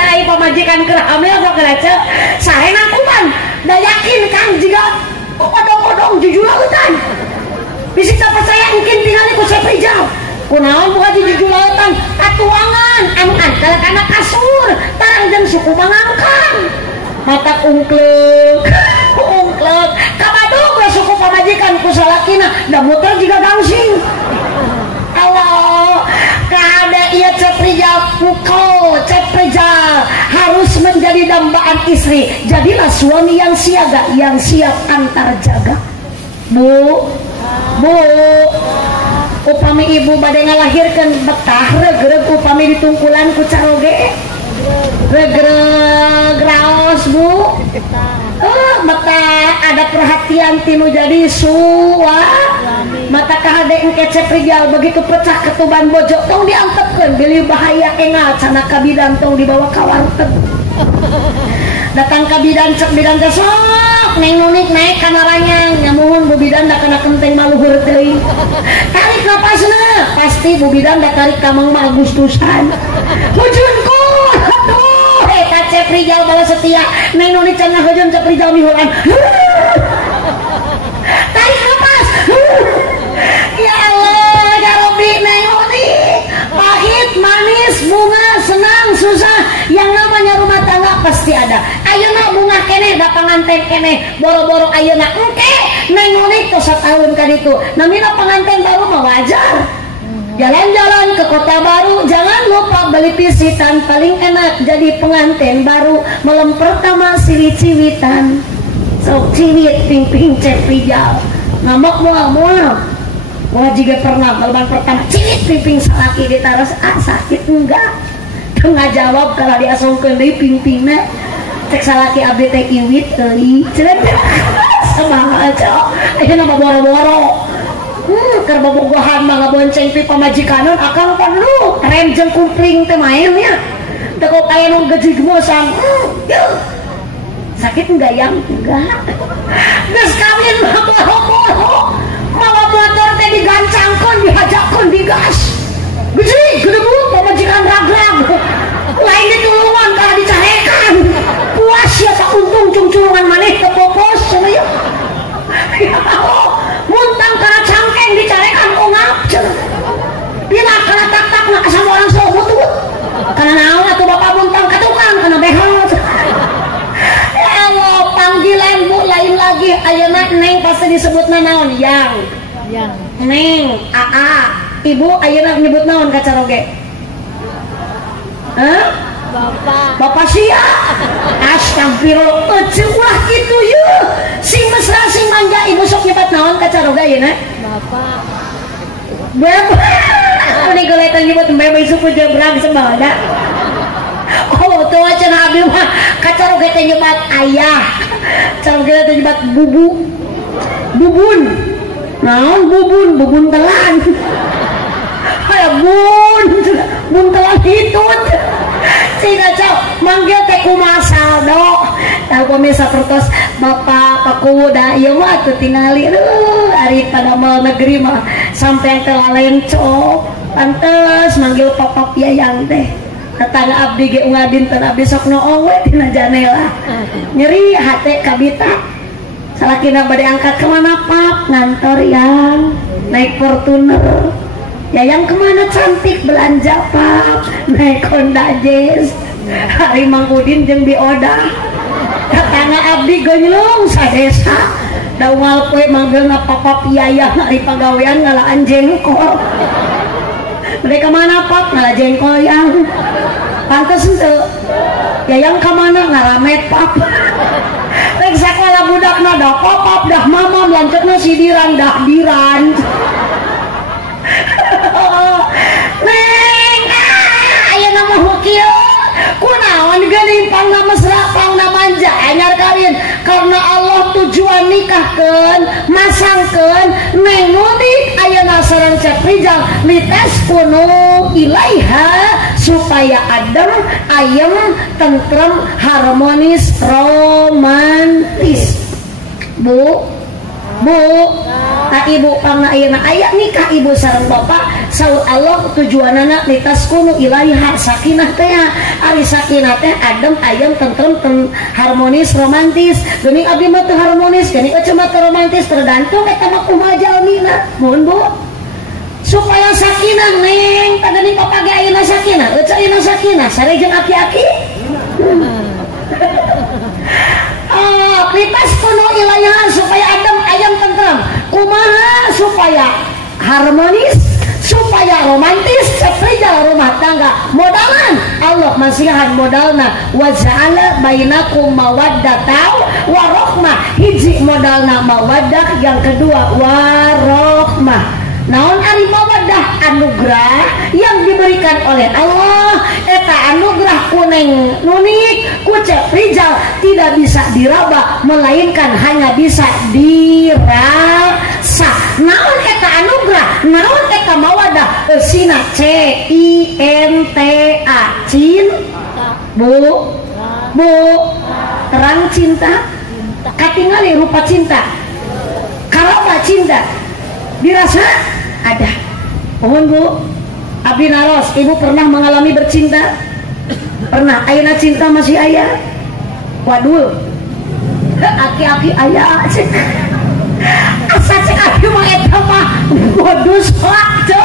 ai pamajikan keur hamil kok gerace sare nangkuban da yakin kang juga odong-odong jujulautan bisa percaya mungkin tingali ku seprijal kunaon buka di jujulautan atuangan anu angkel kana kasur tarang jeung suku mangangkan mata ungkluk kabadung we suku pamajikan ku salakina da muter juga gangsing Allah kada ia ceprijal pukul ceprijal harus menjadi dambaan istri, jadilah suami yang siaga, yang siap antar jaga. Bu, upami ibu badai ngalahirkan betah regreg upami ditungkulan ku caroge regreg raos bu. Mata ada perhatian tinu jadi suwa mata kahade engkece prijal begitu pecah ketuban bojo tong diangkatkeun beli bahaya engal cana kabidan tong dibawa ka warteg. Datang kabidan cek bidan teh sok neng nunik naik kana ranyang nyamuhun bu bidan da kana kenteng maluhur teuing. Tarik napasna pasti bu bidan da tarik ka Mang Agustusan. Hujunku aduh eta cek prijal bala setia neng nunik cenah hujun cek prijal mihulan. Tarik napas. Ya Allah ya Rabbi neng nunik pahit manis bunga senang susah yang namanya rumah tangga pasti ada. Ayeuna bunga keneh da panganten keneh boro-boro ayeuna engke neng nunik tos satahun ka ditu namina panganten baru mah wajar. Jalan-jalan ke kota baru jangan lupa beli pisitan paling enak jadi pengantin baru malam pertama ciwit-ciwitan sok ciwit ping-ping cek prijal ngambek mual-mual. Wah juga pernah malam pertama ciwit ping-ping salaki ditaras sakit enggak tengah jawab kalau diasongkeun deui ping-pingna cek salaki abdi teh iwit teuing cenah sama aja ayeuna mah boro-boro keur bobogohan mah ngabonceng ti pamajikanon akang perlu rem jeung kumpling teh main nya teu kok aya nu gejig mosan sakit enggak yang enggak geus kawin mah boro-boro mawa motor teh digancangkeun dihajakkeun digas gejig gedebuk pamajikan ragrag lain ditulungan kalau dicarekan puas ya tak untung cungculungan maneh ke popos cenah ya muntang karena cangkeng dicarekan ungap cenah bila karena tak-tak nak sama orang sobut karena naon atuh bapak muntang ka tukang kana behel. Ya Allah panggilan bu lain lagi ayeuna neng pasti disebutna naon yang neng aa ibu ayeuna nyebut naon ka caroge Bapak sia astagfirullah eceu ulah kitu yeuh sing mesra sing manja ibu sok nyebat naon ka caroga ayeuna Bapak ini goletan nyebut bebe suku jebrang semada oh tuh cenah abdi mah ka caroga teh nyebat ayah caroga teh nyebat bubun naon bubun telan aya bun telan hitut cina cok manggil teh kumaha saldo tah pemirsa pertos bapak paku da ieu mah atuh tingali ari pada mal negeri mah sampean teh lalencok pantes manggil papa piayang teh tetangga abdi ge ungadin teh abdi sok noong we tina janela nyeri hate kabita salakina bade angkat kemana pap ngantor yang naik Fortuner Yayang kemana cantik belanja pap naik Honda Jazz hari Mang Udin jeung Bioda tetangga abdi geunyelung sadesa da unggal poe manggilna papa piayah hari pagawean ngalaan jengkol mereka mana pap ngalah jengkol yang pantes henteu Yayang kemana ngaramet pap rek sakola budakna da pap dah mamam lanceukna sidiran dah diran neng ayeuna mah kieu kunaon geuning pangna mesra pangna manja anyar kawin karena Allah tujuan nikahkeun masangkeun neng nunik ayeuna sareng cek rijal lites kunu ilaiha supaya adem ayem tentrem harmonis romantis bu ibu pangna ayeuna aya nikah ibu sareng bapak saur Allah tujuanana litaskunu ilaiha sakinah teh ari sakinah teh adem ayem tentrem harmonis romantis geuning abdi mah teu harmonis geuning eceu mah teu romantis tergantung eta mah kumaha jalmina mun bu supaya sakinah neng tah geuning papa ge ayeuna sakinah eceu ayeuna sakinah sare jeung aki-aki lipas kuno ilaiha supaya adem ayam tentrem kumaha supaya harmonis supaya aya romantis ceprijal rumah tangga modalan Allah masihan modalna wa ja'ala bainakum mawaddatan wa rahmah hiji modalna mawaddah yang kedua warahmah. Naon ari mawaddah anugerah yang diberikan oleh Allah eta anugerah kuneng nunik kucep rijal tidak bisa diraba melainkan hanya bisa dirasa. Naon eta anugerah naon eta mawaddah sina cinta bu terang cinta katingali rupa cinta kalapa cinta dirasa ada. Mohon Bu, abdi naros, ibu pernah mengalami bercinta? Pernah? Ayeuna cinta masih aya? Waduh, aki-aki aya cek. Asa cek aki mah eta mah modus waktu.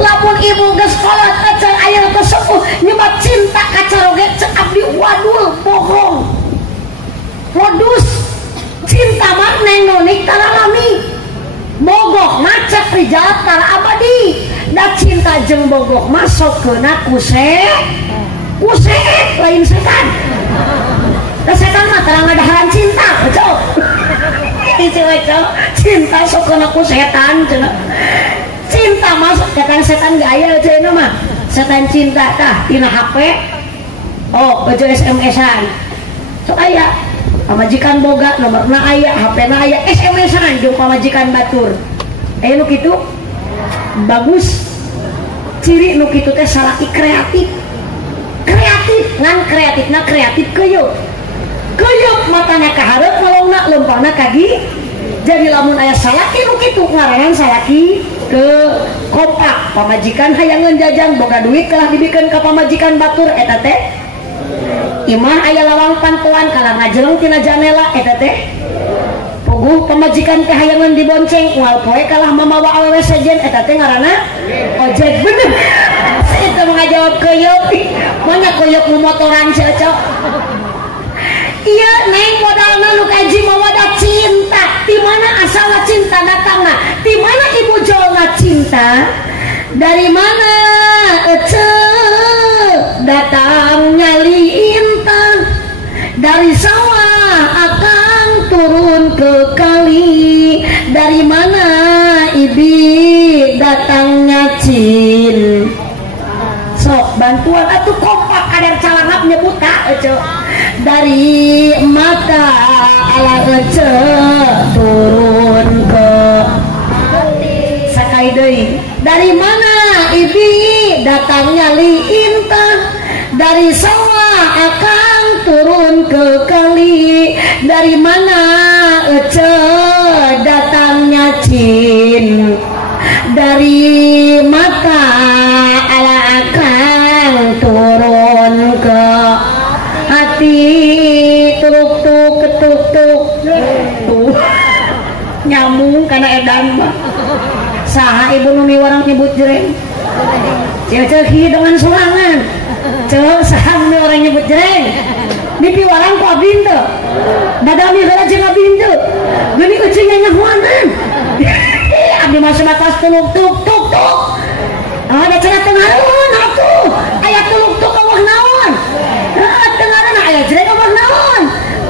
Lamun ibu geus kolot acan aya teh sepuh nyebat cinta ka caroge cek abdi waduh bohong. Modus cinta mah neng nonik talalami. Bogoh macet rijal tara abadi da cinta jeung bogoh masuk keuna kuseet lain setan da setan mah tara ngadaharan cinta cok cinta sok keuna ku setan cenah cinta masuk setan gak aya cenah mah setan cinta tah tina HP oh bejo SMS-an sok aya pamajikan boga nomorna aya HP-na aya SMS-an jeung pamajikan batur nu kitu bagus ciri nu kitu teh salaki kreatif ngan kreatifna kreatif keuyeuk matana kahareup malongna leumpahna kagi jadi lamun aya salaki nu kitu ngaranna salaki ke kompak pamajikan hayangan jajan boga duit telah dibikeun ka pamajikan batur eta teh imah aya lawang pantuan kalah ngajeleng tina janela eta teh puguh pamajikan teh hayangan dibonceng moal poe kalah mamawa awewe sejen eta teh ngaranna ojek bener eta mah ngajawab keuyeuk manya keuyeuk nu motoran cocok ieu neng modalna nu kaji mawadah cinta di mana asalna cinta datangna di mana ibu jolna cinta dari mana datangnya lintang dari sawah akan turun ke kali dari mana ibi datangnya cin sok bantuan atuh kompak kadar calangap nyebuta dari mata ala turun ke sakai deui dari mana ibi datangnya lintang dari sawah akan turun ke kali dari mana datangnya cin dari mata ala akan turun ke hati tuk tuk ketuk tuk tuh nyambung karena edan mah saha ibu nu miwarang nyebut jereng cewek dengan sorangan cewek saham nih orang nyebut jereng di piwarang ku abdi teu dadami heula jeung abdi teu geuning euceung nyanyahuanan abdi mah sebatas tuluk tuk tuk tuk ada cenah teu ngaruh atuh aya tuluk tuk Allah naon teu ngaruh aya jereng Allah naon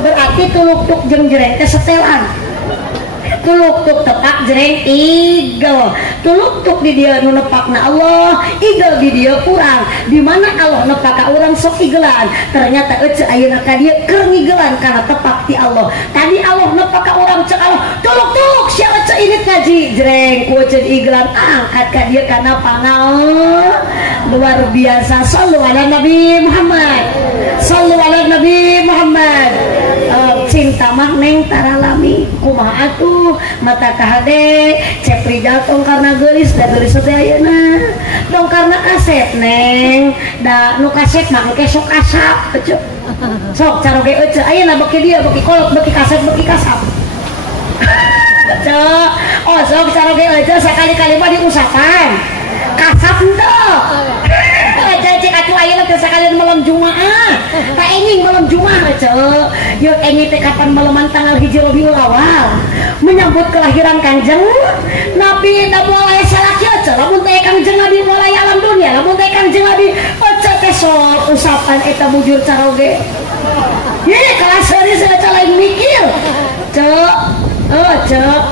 berarti tuluk tuk jeung jereng teh setelan tuluk tuk tepak jereng igel tuluk tuk di dia nu nepakna Allah igel di dia kurang di mana Allah nepak ka urang sok igelan ternyata eueuh ayeuna ka dieu keur ngigelan kana tepak ti Allah tadi Allah nepak ka urang cek Allah tuluk tuk sia eueuh ini ngaji jereng ku eueuh igelan angkat ka dieu kana pangaon luar biasa sallu ala Nabi Muhammad sallu ala Nabi Muhammad cinta mah neng taralami kumaha atuh mata kahade cep rijal tong karena geulis da geulis teh ayeuna tong karena kaset neng da nu kaset mah engke sok asap sok caroge eueuh ayeuna beki dia beki kolot beki kaset beki kasap cok oh sok caroge eueuh sakali-kali mah diusapan kasap henteu cek atuh ayeuna teh sakalian malam Jumaah ka enging malam Jumaah cek yeuh enging teh kapan malaman tanggal 1 Rabiul Awal menyambut kelahiran Kanjeng Nabi da moal aya salaki cek lamun teh Kanjeng Nabi sok usapan eta bujur caroge. Ye kelas ini saya lain mikir. Cek, cek.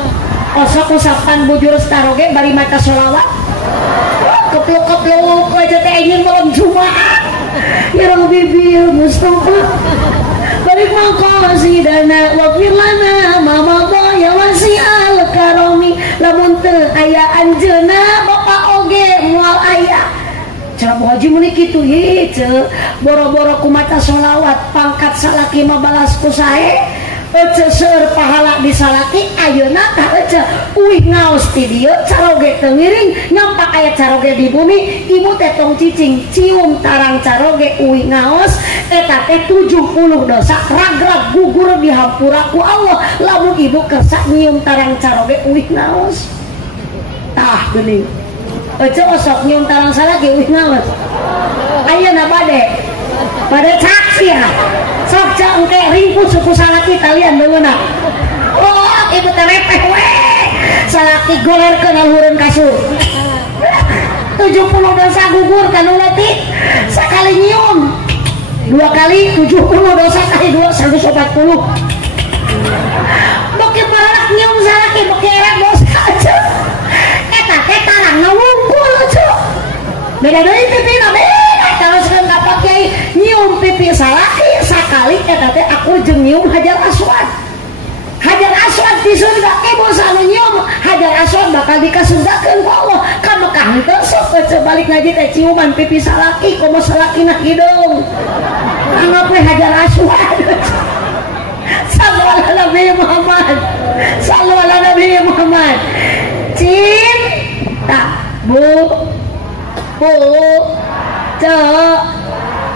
Osok usapan bujur caroge bari maca sholawat. Kepluk-kepluk aja teh ingin malam Jumat. Ya Rabbi Mustafa. Balik mangkasi dana wakil lana mama boya wasi al karomi lamun teu aya anjeuna bapak oge moal aya. Cara haji muni kitu ye ce boro-boro ku maca sholawat pangkat salaki mah balas ku sae. Ece seueur pahala di salaki ayeuna tah ece uih ngaos ti dieu caroge teu ngiring nyampak aya caroge di bumi ibu teh tong cicing cium tarang caroge uih ngaos eta teh 70 dosa ragrag gugur dihampura ku Allah lamun ibu kersa nyium tarang caroge uih ngaos tah geuning ece osok nyium tarang salaki uih ngaos ayeuna bade saksi ya sok ca engke ringkus suku salaki talian beungeuna oh ibu teh repeh we salaki golerkeun alhureun kasur 70 dosa gugur kanu leutik sakali nyium 2 kali 70 dosa kali 2 140 bokeh balak nyium salaki bokeh erek dosa aja eta teh tarang ngawungkul aja beda deui pipina beda kalau sekarang dapat kiai nyium pipi salaki sakali eta teh aku jeung nyium hajar aswad di surga ibu sanu nyium hajar aswad bakal dikasurgakeun ku Allah ka Mekah henteu sok balik ngaji teh ciuman pipi salaki komo salakina hidung anggap we hajar aswad sallallahu alaihi Muhammad cinta bu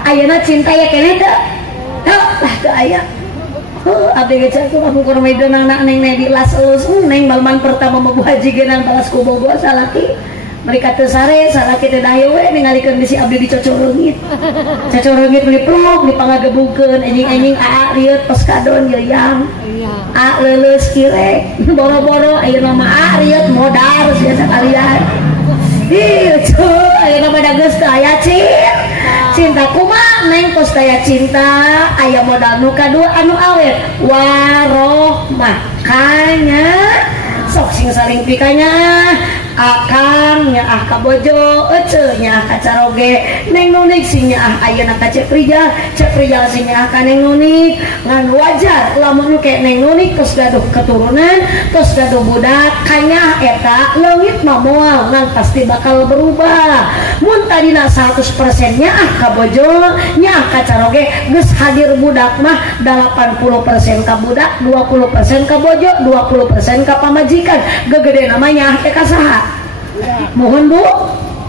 ayeuna cinta ya keneh teu lah teu aya abdi geus atuh kamu keur medeunang neng di las elus neng balman pertama mau haji geunang balas ku Bogor salaki mereka teu sare salaki teh dahayu we ningalikeun bisi abdi di cocoreungit meuli pluk dipangagebungkeun enjing-enjing aa rieur tos kadon yeuang a leuleus kirek boro-boro ayeuna mah a rieur modal sia sakalian ieu cuy ayeuna mah da geus teu aya cinta kumaha neng tos daya cinta aya modal nu kadua anu awet warohmah kanya sok sing saling pikanya akang nyaah ka bojo ece nyaah ka caroge neng nunik sing nyaah ayeuna ka cek rijal sing nyaah ka neng nunik ngan wajar lamun ke neng nunik tos gaduh keturunan tos gaduh budak kanya eta leungit mah moal ngan pasti bakal berubah mun tadina 100% nyaah ka bojo nyaah ka caroge geus hadir budak mah 80% ka budak 20% ka bojo 20% ka pamajikan gegede namanya teh ka saha mohon bu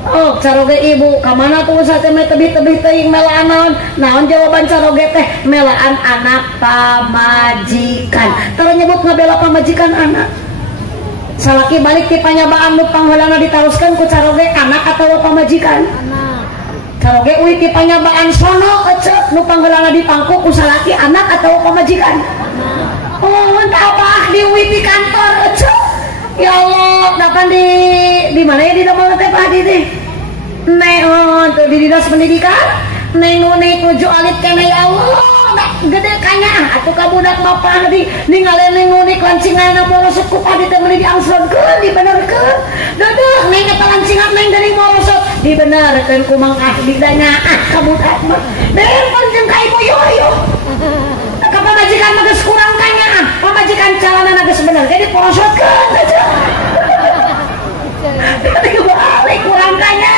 oh caroge ibu kamana tuh sate me tebih-tebih teuing melaan naon jawaban caroge teh melaan anak pamajikan tara nyebut ngabela pamajikan anak salaki balik ti panyabaan nu pangheulana ditaruskeun ku caroge anak atawa pamajikan caroge uwi ti panyabaan sono ece nu pangheulana dipangku ku salaki anak atawa pamajikan oh entah apa di uwi ti kantor ece ya Allah, dapat di mana ya di nomor teh Pak Didi? Neon tuh di dinas pendidikan, neng nunik nuju alit kene ya Allah, gede kanya, atuh kabudak bapak di ningali neng nunik lancingan morosot ku Pak Didi meuli diangsrotkeun, dibenerkeun, deudeuk neng eta lancingan neng dari morosot, dibenerkeun ku Mang Ahdi danya kabudak mah, beun jeung ka ibu yoyo. Pamajikan mah geus kurang kanya pamajikan calana geus bener jadi porosotkeun aja balik kurang kanya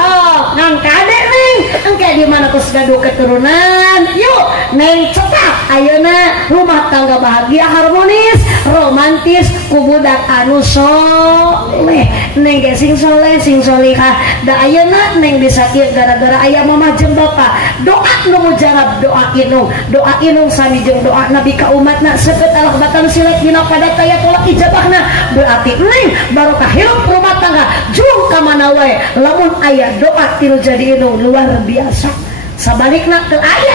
oh ngan kade neng engke di mana geus gaduh keturunan yuk neng cetak ayeuna rumah tangga bahagia harmonis romantis ku budak anu soleh neng ge sing soleh sing solihah da ayeuna neng disakit gara-gara aya mamah jeung bapa doa nu mujarab doa inung sami jeung doa nabi ka umatna seukeut Allah batan silek dina pada taya tolak ijabahna berarti neng barokah hirup rumah tangga jung ka mana wae lamun aya doa tinu jadi inung luar biasa sabalikna teu aya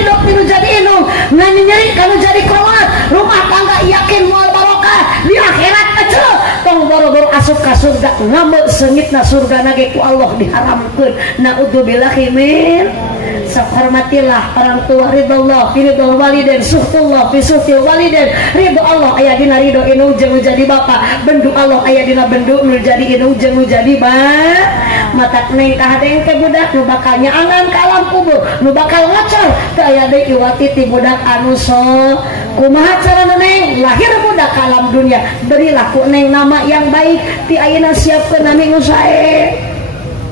ridho tinu jadi inung ngan nyeri kanu jadi kolot rumah tangga yakin moal barokah di akhirat aja tong boro-boro asup ka surga ngame seungitna surga nage ku Allah diharamkeun. Naudzubillah min. Sok hormatilah orang tua, ridallah fi ridal walidain, suhtullah fi suhtil walidain. Ridho Allah aya dina ridho inu jeung jadi bapa, bendu Allah aya dina bendu nu jadi inu jeung nu jadi matak neng kahadeng teh budak nu bakal nyaangan ka alam kubur, nu bakal ngocor teu aya deui iwati ti budak anu sok. Kumaha carana neng lahir budak ka alam dunia, berilah ku neng nama yang baik ti ayeuna siapkeun nami nu sae.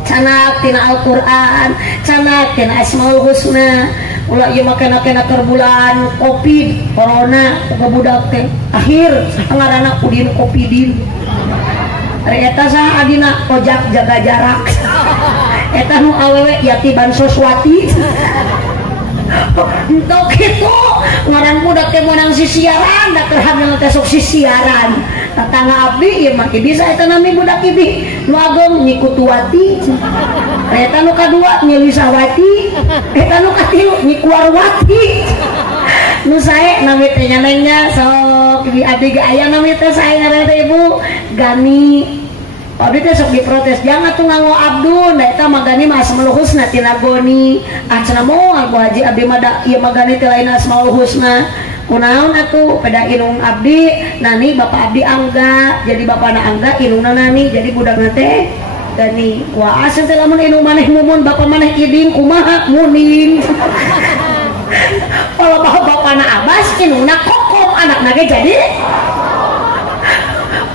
Canak tina Al-Quran, canak tina Asmaul Husna. Ulah ieu make kena keur bulan Covid corona ke budak teh akhir ngaranna udin Covidin. Ari eta saha adina ojak jaga jarak. Eta nu awewe yati bansoswati. Entok kitu ngaran budak teh meunang sisiaran da keur hamil teh sok sisiaran. Tatangga abdi ieu mah bisa eta nami budak ibi nu ageng Nyi Kutuwati, eta nu kadua Nyi Lisawati, eta nu katilu Nyi Kuarwati. Nu sae nami teh nyanengnya sok ibi abdi ge aya nami teh sae ngaran teh Ibu Gani. Abdi teh sok diprotes jangan tuh nganggo Abdul, da eta mah Gani mah Asmaul Husna tina Goni. Ah cenah moal Bu Haji abdi mah da ieu mah Gani teh lain Asmaul Husna. Kunaon atuh pada inung abdi nani bapak abdi Angga, jadi bapana Angga inungna nani jadi budakna teh Gani. Wah asa teh lamun inung maneh mumun bapak maneh iding kumaha muning. Kalau bapana Abbas inungna Kokom anakna ge jadi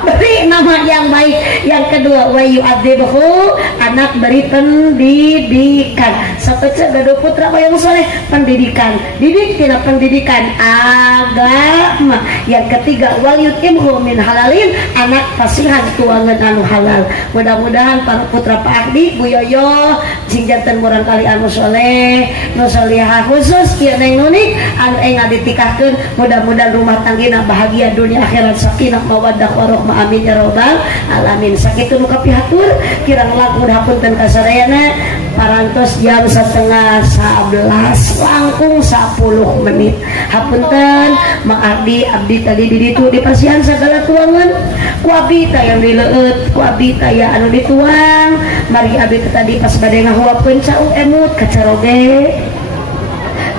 beri nama yang baik. Yang kedua wa yu'adzibhu, anak beri pendidikan. Sapece gaduh putra yang soleh, pendidikan, didik tina pendidikan agama. Yang ketiga wal yutimhu min halalin, anak pasihan tuangan anu halal. Mudah-mudahan para putra Pak Ardi, Bu Yoyo, jing janten murang kali anu soleh, nu solihah khusus ieu Neng Nunik anu enga ditikahkeun. Mudah-mudahan rumah tanggina bahagia dunia akhirat, sakinah mawaddah warahmah, amin ya rabbal alamin. Sakitu nu kapihatur kirang langkung hapunten kasadayana parantos jam 10:30 langkung 10 menit. Hapunten Mang Ardi abdi tadi di ditu dipasihan segala tuangan ku abdi yang dileueut, ku abdi ya anu dituang. Mari abdi tadi pas bade ngahuapkeun cau emut kacaroge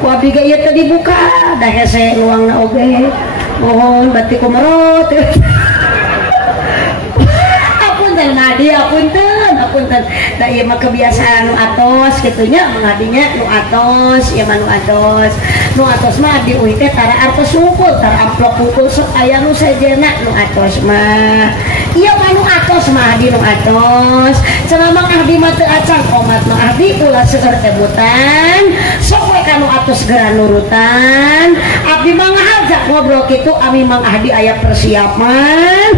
ku abdi ge ieu teh dibuka da hese luangna oge. Mohon bati kumerot. Apunten Nadi, apunten da ieu mah kebiasaan nu atos kitunya mangadinya nu atos, ieu mah nu atos. Nu atos mah abdi uih teh tara artos wungkul, tara amplop wungkul sok aya nu sejena nu atos mah. Ieu mah nu atos mah di nu atos. Cenah Mang Ahdi mah teu acan omat nu Ahdi ulah seueur ebutan, sok we ka nu atos geura nurutan. Abdi mah ngahajak ngobrol kitu ami Mang Ahdi aya persiapan.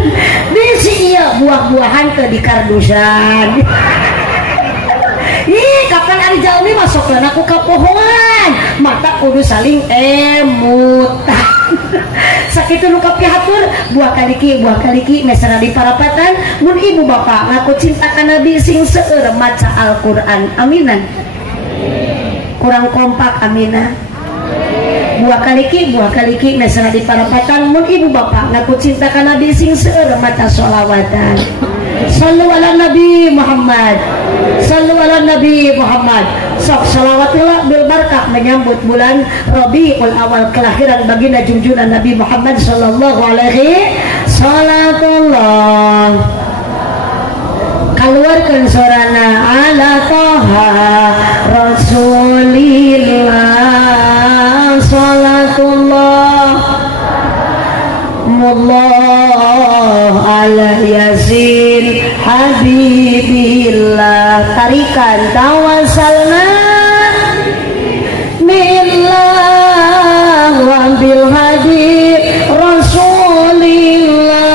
Bisi ieu buah-buahan teu dikardusan. Ih, kapan ari jalmi masuk lana ku kapohoan, mata kudu saling emutan. Sakitu nu kapihatur buah kaliki mesra di parapatan mun ibu bapak ngaku cinta ka Nabi sing seueur maca Al-Qur'an. Aminan. Kurang kompak aminah. Buah kaliki mesra di parapatan mun ibu bapak ngaku cinta ka Nabi sing seueur maca sholawatan. Sallu ala Nabi Muhammad, sallu ala Nabi Muhammad. Sok salawatullah bil barakah menyambut bulan Rabiul Awal kelahiran baginda junjungan Nabi Muhammad sallallahu alaihi salatullah. Keluarkan sorana ala toha Rasulillah salatullah mullah ala yasin habibillah. Tarikan tawasalna billah wa bil hadib Rasulillah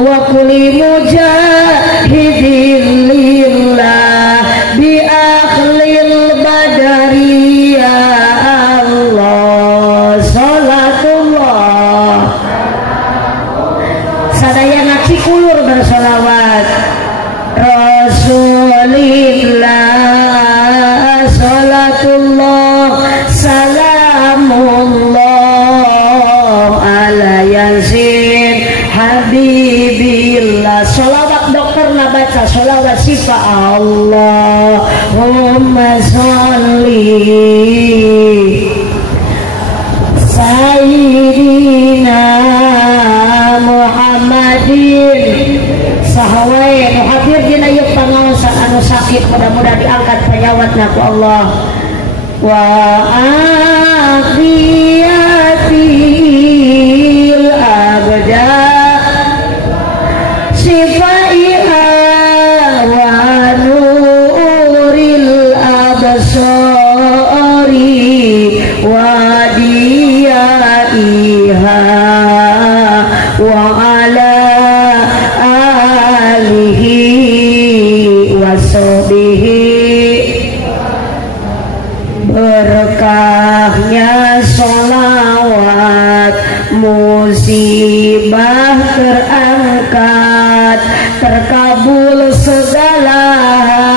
wa kulli mujahidin lillah bi akhlil badari ya Allah salatullah. Sadayana cikulur bersolawat Rasulillah salatullah salamullah ala yasin habibillah. karena baca sholawat sifat Allahumma sholli Sayyidina Muhammadin sahawai nu hadir dina ieu pangaosan anu sakit mudah-mudahan diangkat penyawatna ku Allah wa afiyatil abda sifaiha wa nuril absari wa diyaiha wa ala alihi wa sahbihi berkahnya sholawat musibah terangkat terkabul segala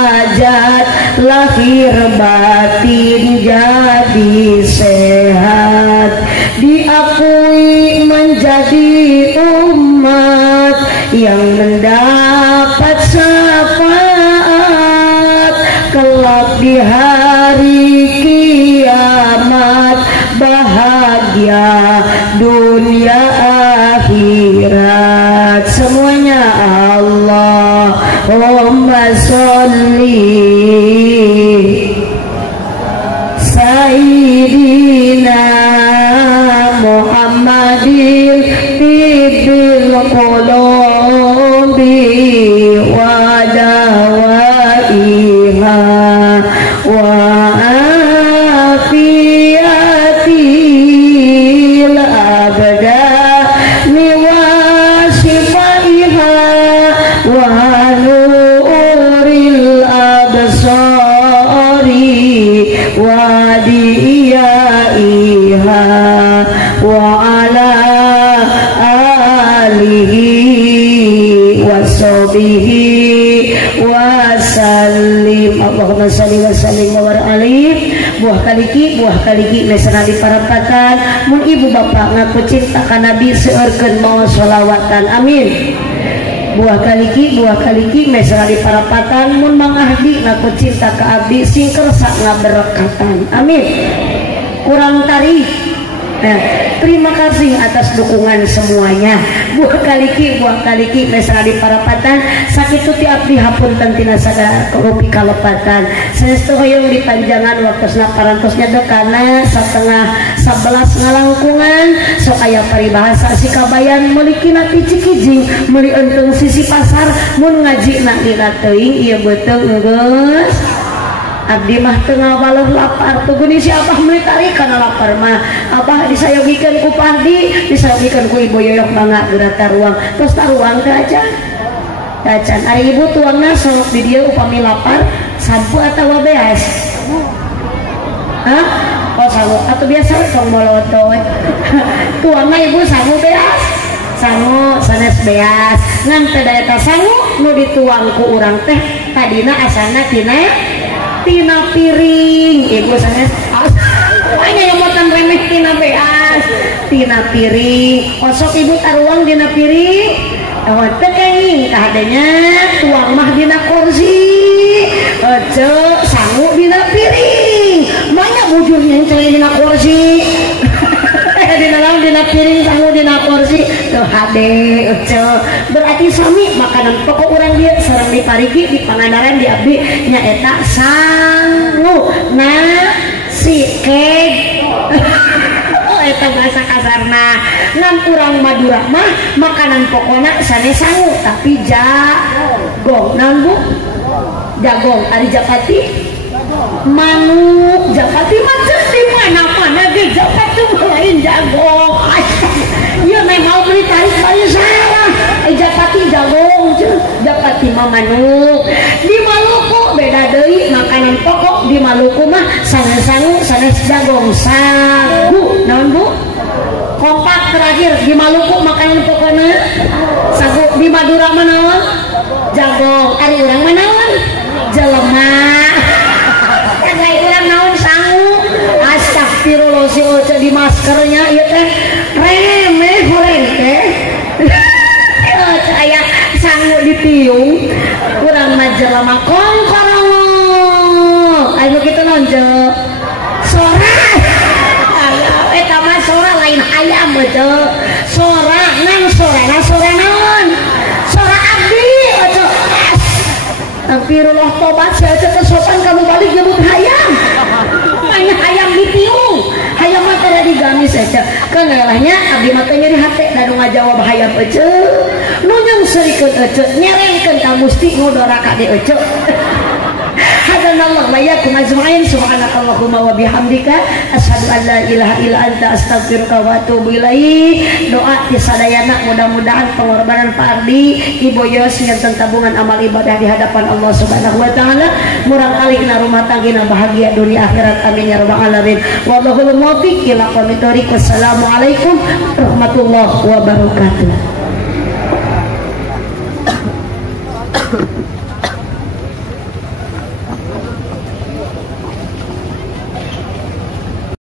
hajat lahir batin jadi sehat diakui menjadi umat yang mendapat syafaat kelak di hari kiamat bahagia dunia akhirat semuanya Allahumma sholli Sayyidina Muhammadin tibbil qulubi wa dawaiha wa afiyatil abdani wa sifaiha wa nuril absari wa diyaiha wa ala alihi wa sahbihi wa sallim Allahumma salli wa sallim wa barik buah kaliki lesana di parapatan mun ibu bapak ngaku cinta ka nabi seueurkeun maos sholawatan amin buah kaliki lesana di parapatan mun Mang Ahdi ngaku cinta ka abdi sing kersa ngaberkatan amin kurang tarik. Terima kasih atas dukungan semuanya. Buah kaliki mesra di parapatan sakit ti abdi hapunten tina sada rupi kalepatan saestu hoyong di panjangan waktosna parantosnya dekana 10:11 ngalangkungan sok aya paribahasa si kabayan meuli kina ti Cikijing meuli entung sisi pasar mun ngajina dina teuing ieu beuteung geus abdi mah tengah baloh lapar tuh gini si abah meuli tarik kana lapar mah abah disayogikeun ku Pahdi disayogikeun ku ibu Yoyok mangga geura taruang terus taruang teh aja dacan ari ibu tuangna sok di dieu upami lapar sampu atawa beas hah oh sangu atuh biasa tong bolotot tuangna ibu sangu beas sangu sanes beas ngan teh daya sangu nu dituang ku urang teh tadina asalna tina piring ibu sanes hanya yang motan remeh tina beas tina piring kosok ibu taruang dina piring awat tekenging kahadenya tuang mah dina kursi aja sangu dina piring banyak bujurnya yang celai dina kursi dina piring sangu dina kursi tuh hade aja berarti sami makanan pokok orang dia sareng diparigi di Pangandaran di abdi nyaeta sangu nasi kek oh eta bahasa kasarna ngan urang Madura mah makanan pokokna sanes sangu tapi jagong naon Bu jagong ari japati manuk japati mah di mana-mana ge japati lain jagong ieu mah mau beli tarik bari salah japati jagong japati mah manuk di Maluku beda deui makanan pokok di Maluku mah sanes sangu sanes jagong sagu naon Bu kompak terakhir di Maluku makanan pokoknya sagu di Madura mah naon jagong ari urang mah naon jelema kayak urang naon sangu astagfirullah si oce di maskernya ieu teh remeh horeng teh aya sangu di ditiung kurang majelama kongkorong ayo kita lonjok sora eta mah sora lain ayam aja sora nang sora naon sora abdi aja Astagfirullah tobat saja kesopan kamu balik nyebut hayam hanya hayam ditiung hayam mah teh digamis saja kan ngelahnya abdi mah teh nyeri hate da nu ngajawab hayam aja nu nyungsrikeun aja nyerengkeun ka musti ngodora ka di aja hadanallahu wa iyyakum ajma'in subhanakallahumma wa bihamdika asyhadu an la ilaha illa anta astaghfiruka wa atubu ilaik. Doa ti sadayana mudah-mudahan pengorbanan Pak Ardi Ibu Yos nganten tabungan amal ibadah di hadapan Allah Subhanahu wa taala murang alikna rumah tanggina bahagia dunia akhirat amin ya rabbal alamin. Wallahul muwaffiq ila aqwamit thoriq. Wassalamualaikum warahmatullahi wabarakatuh.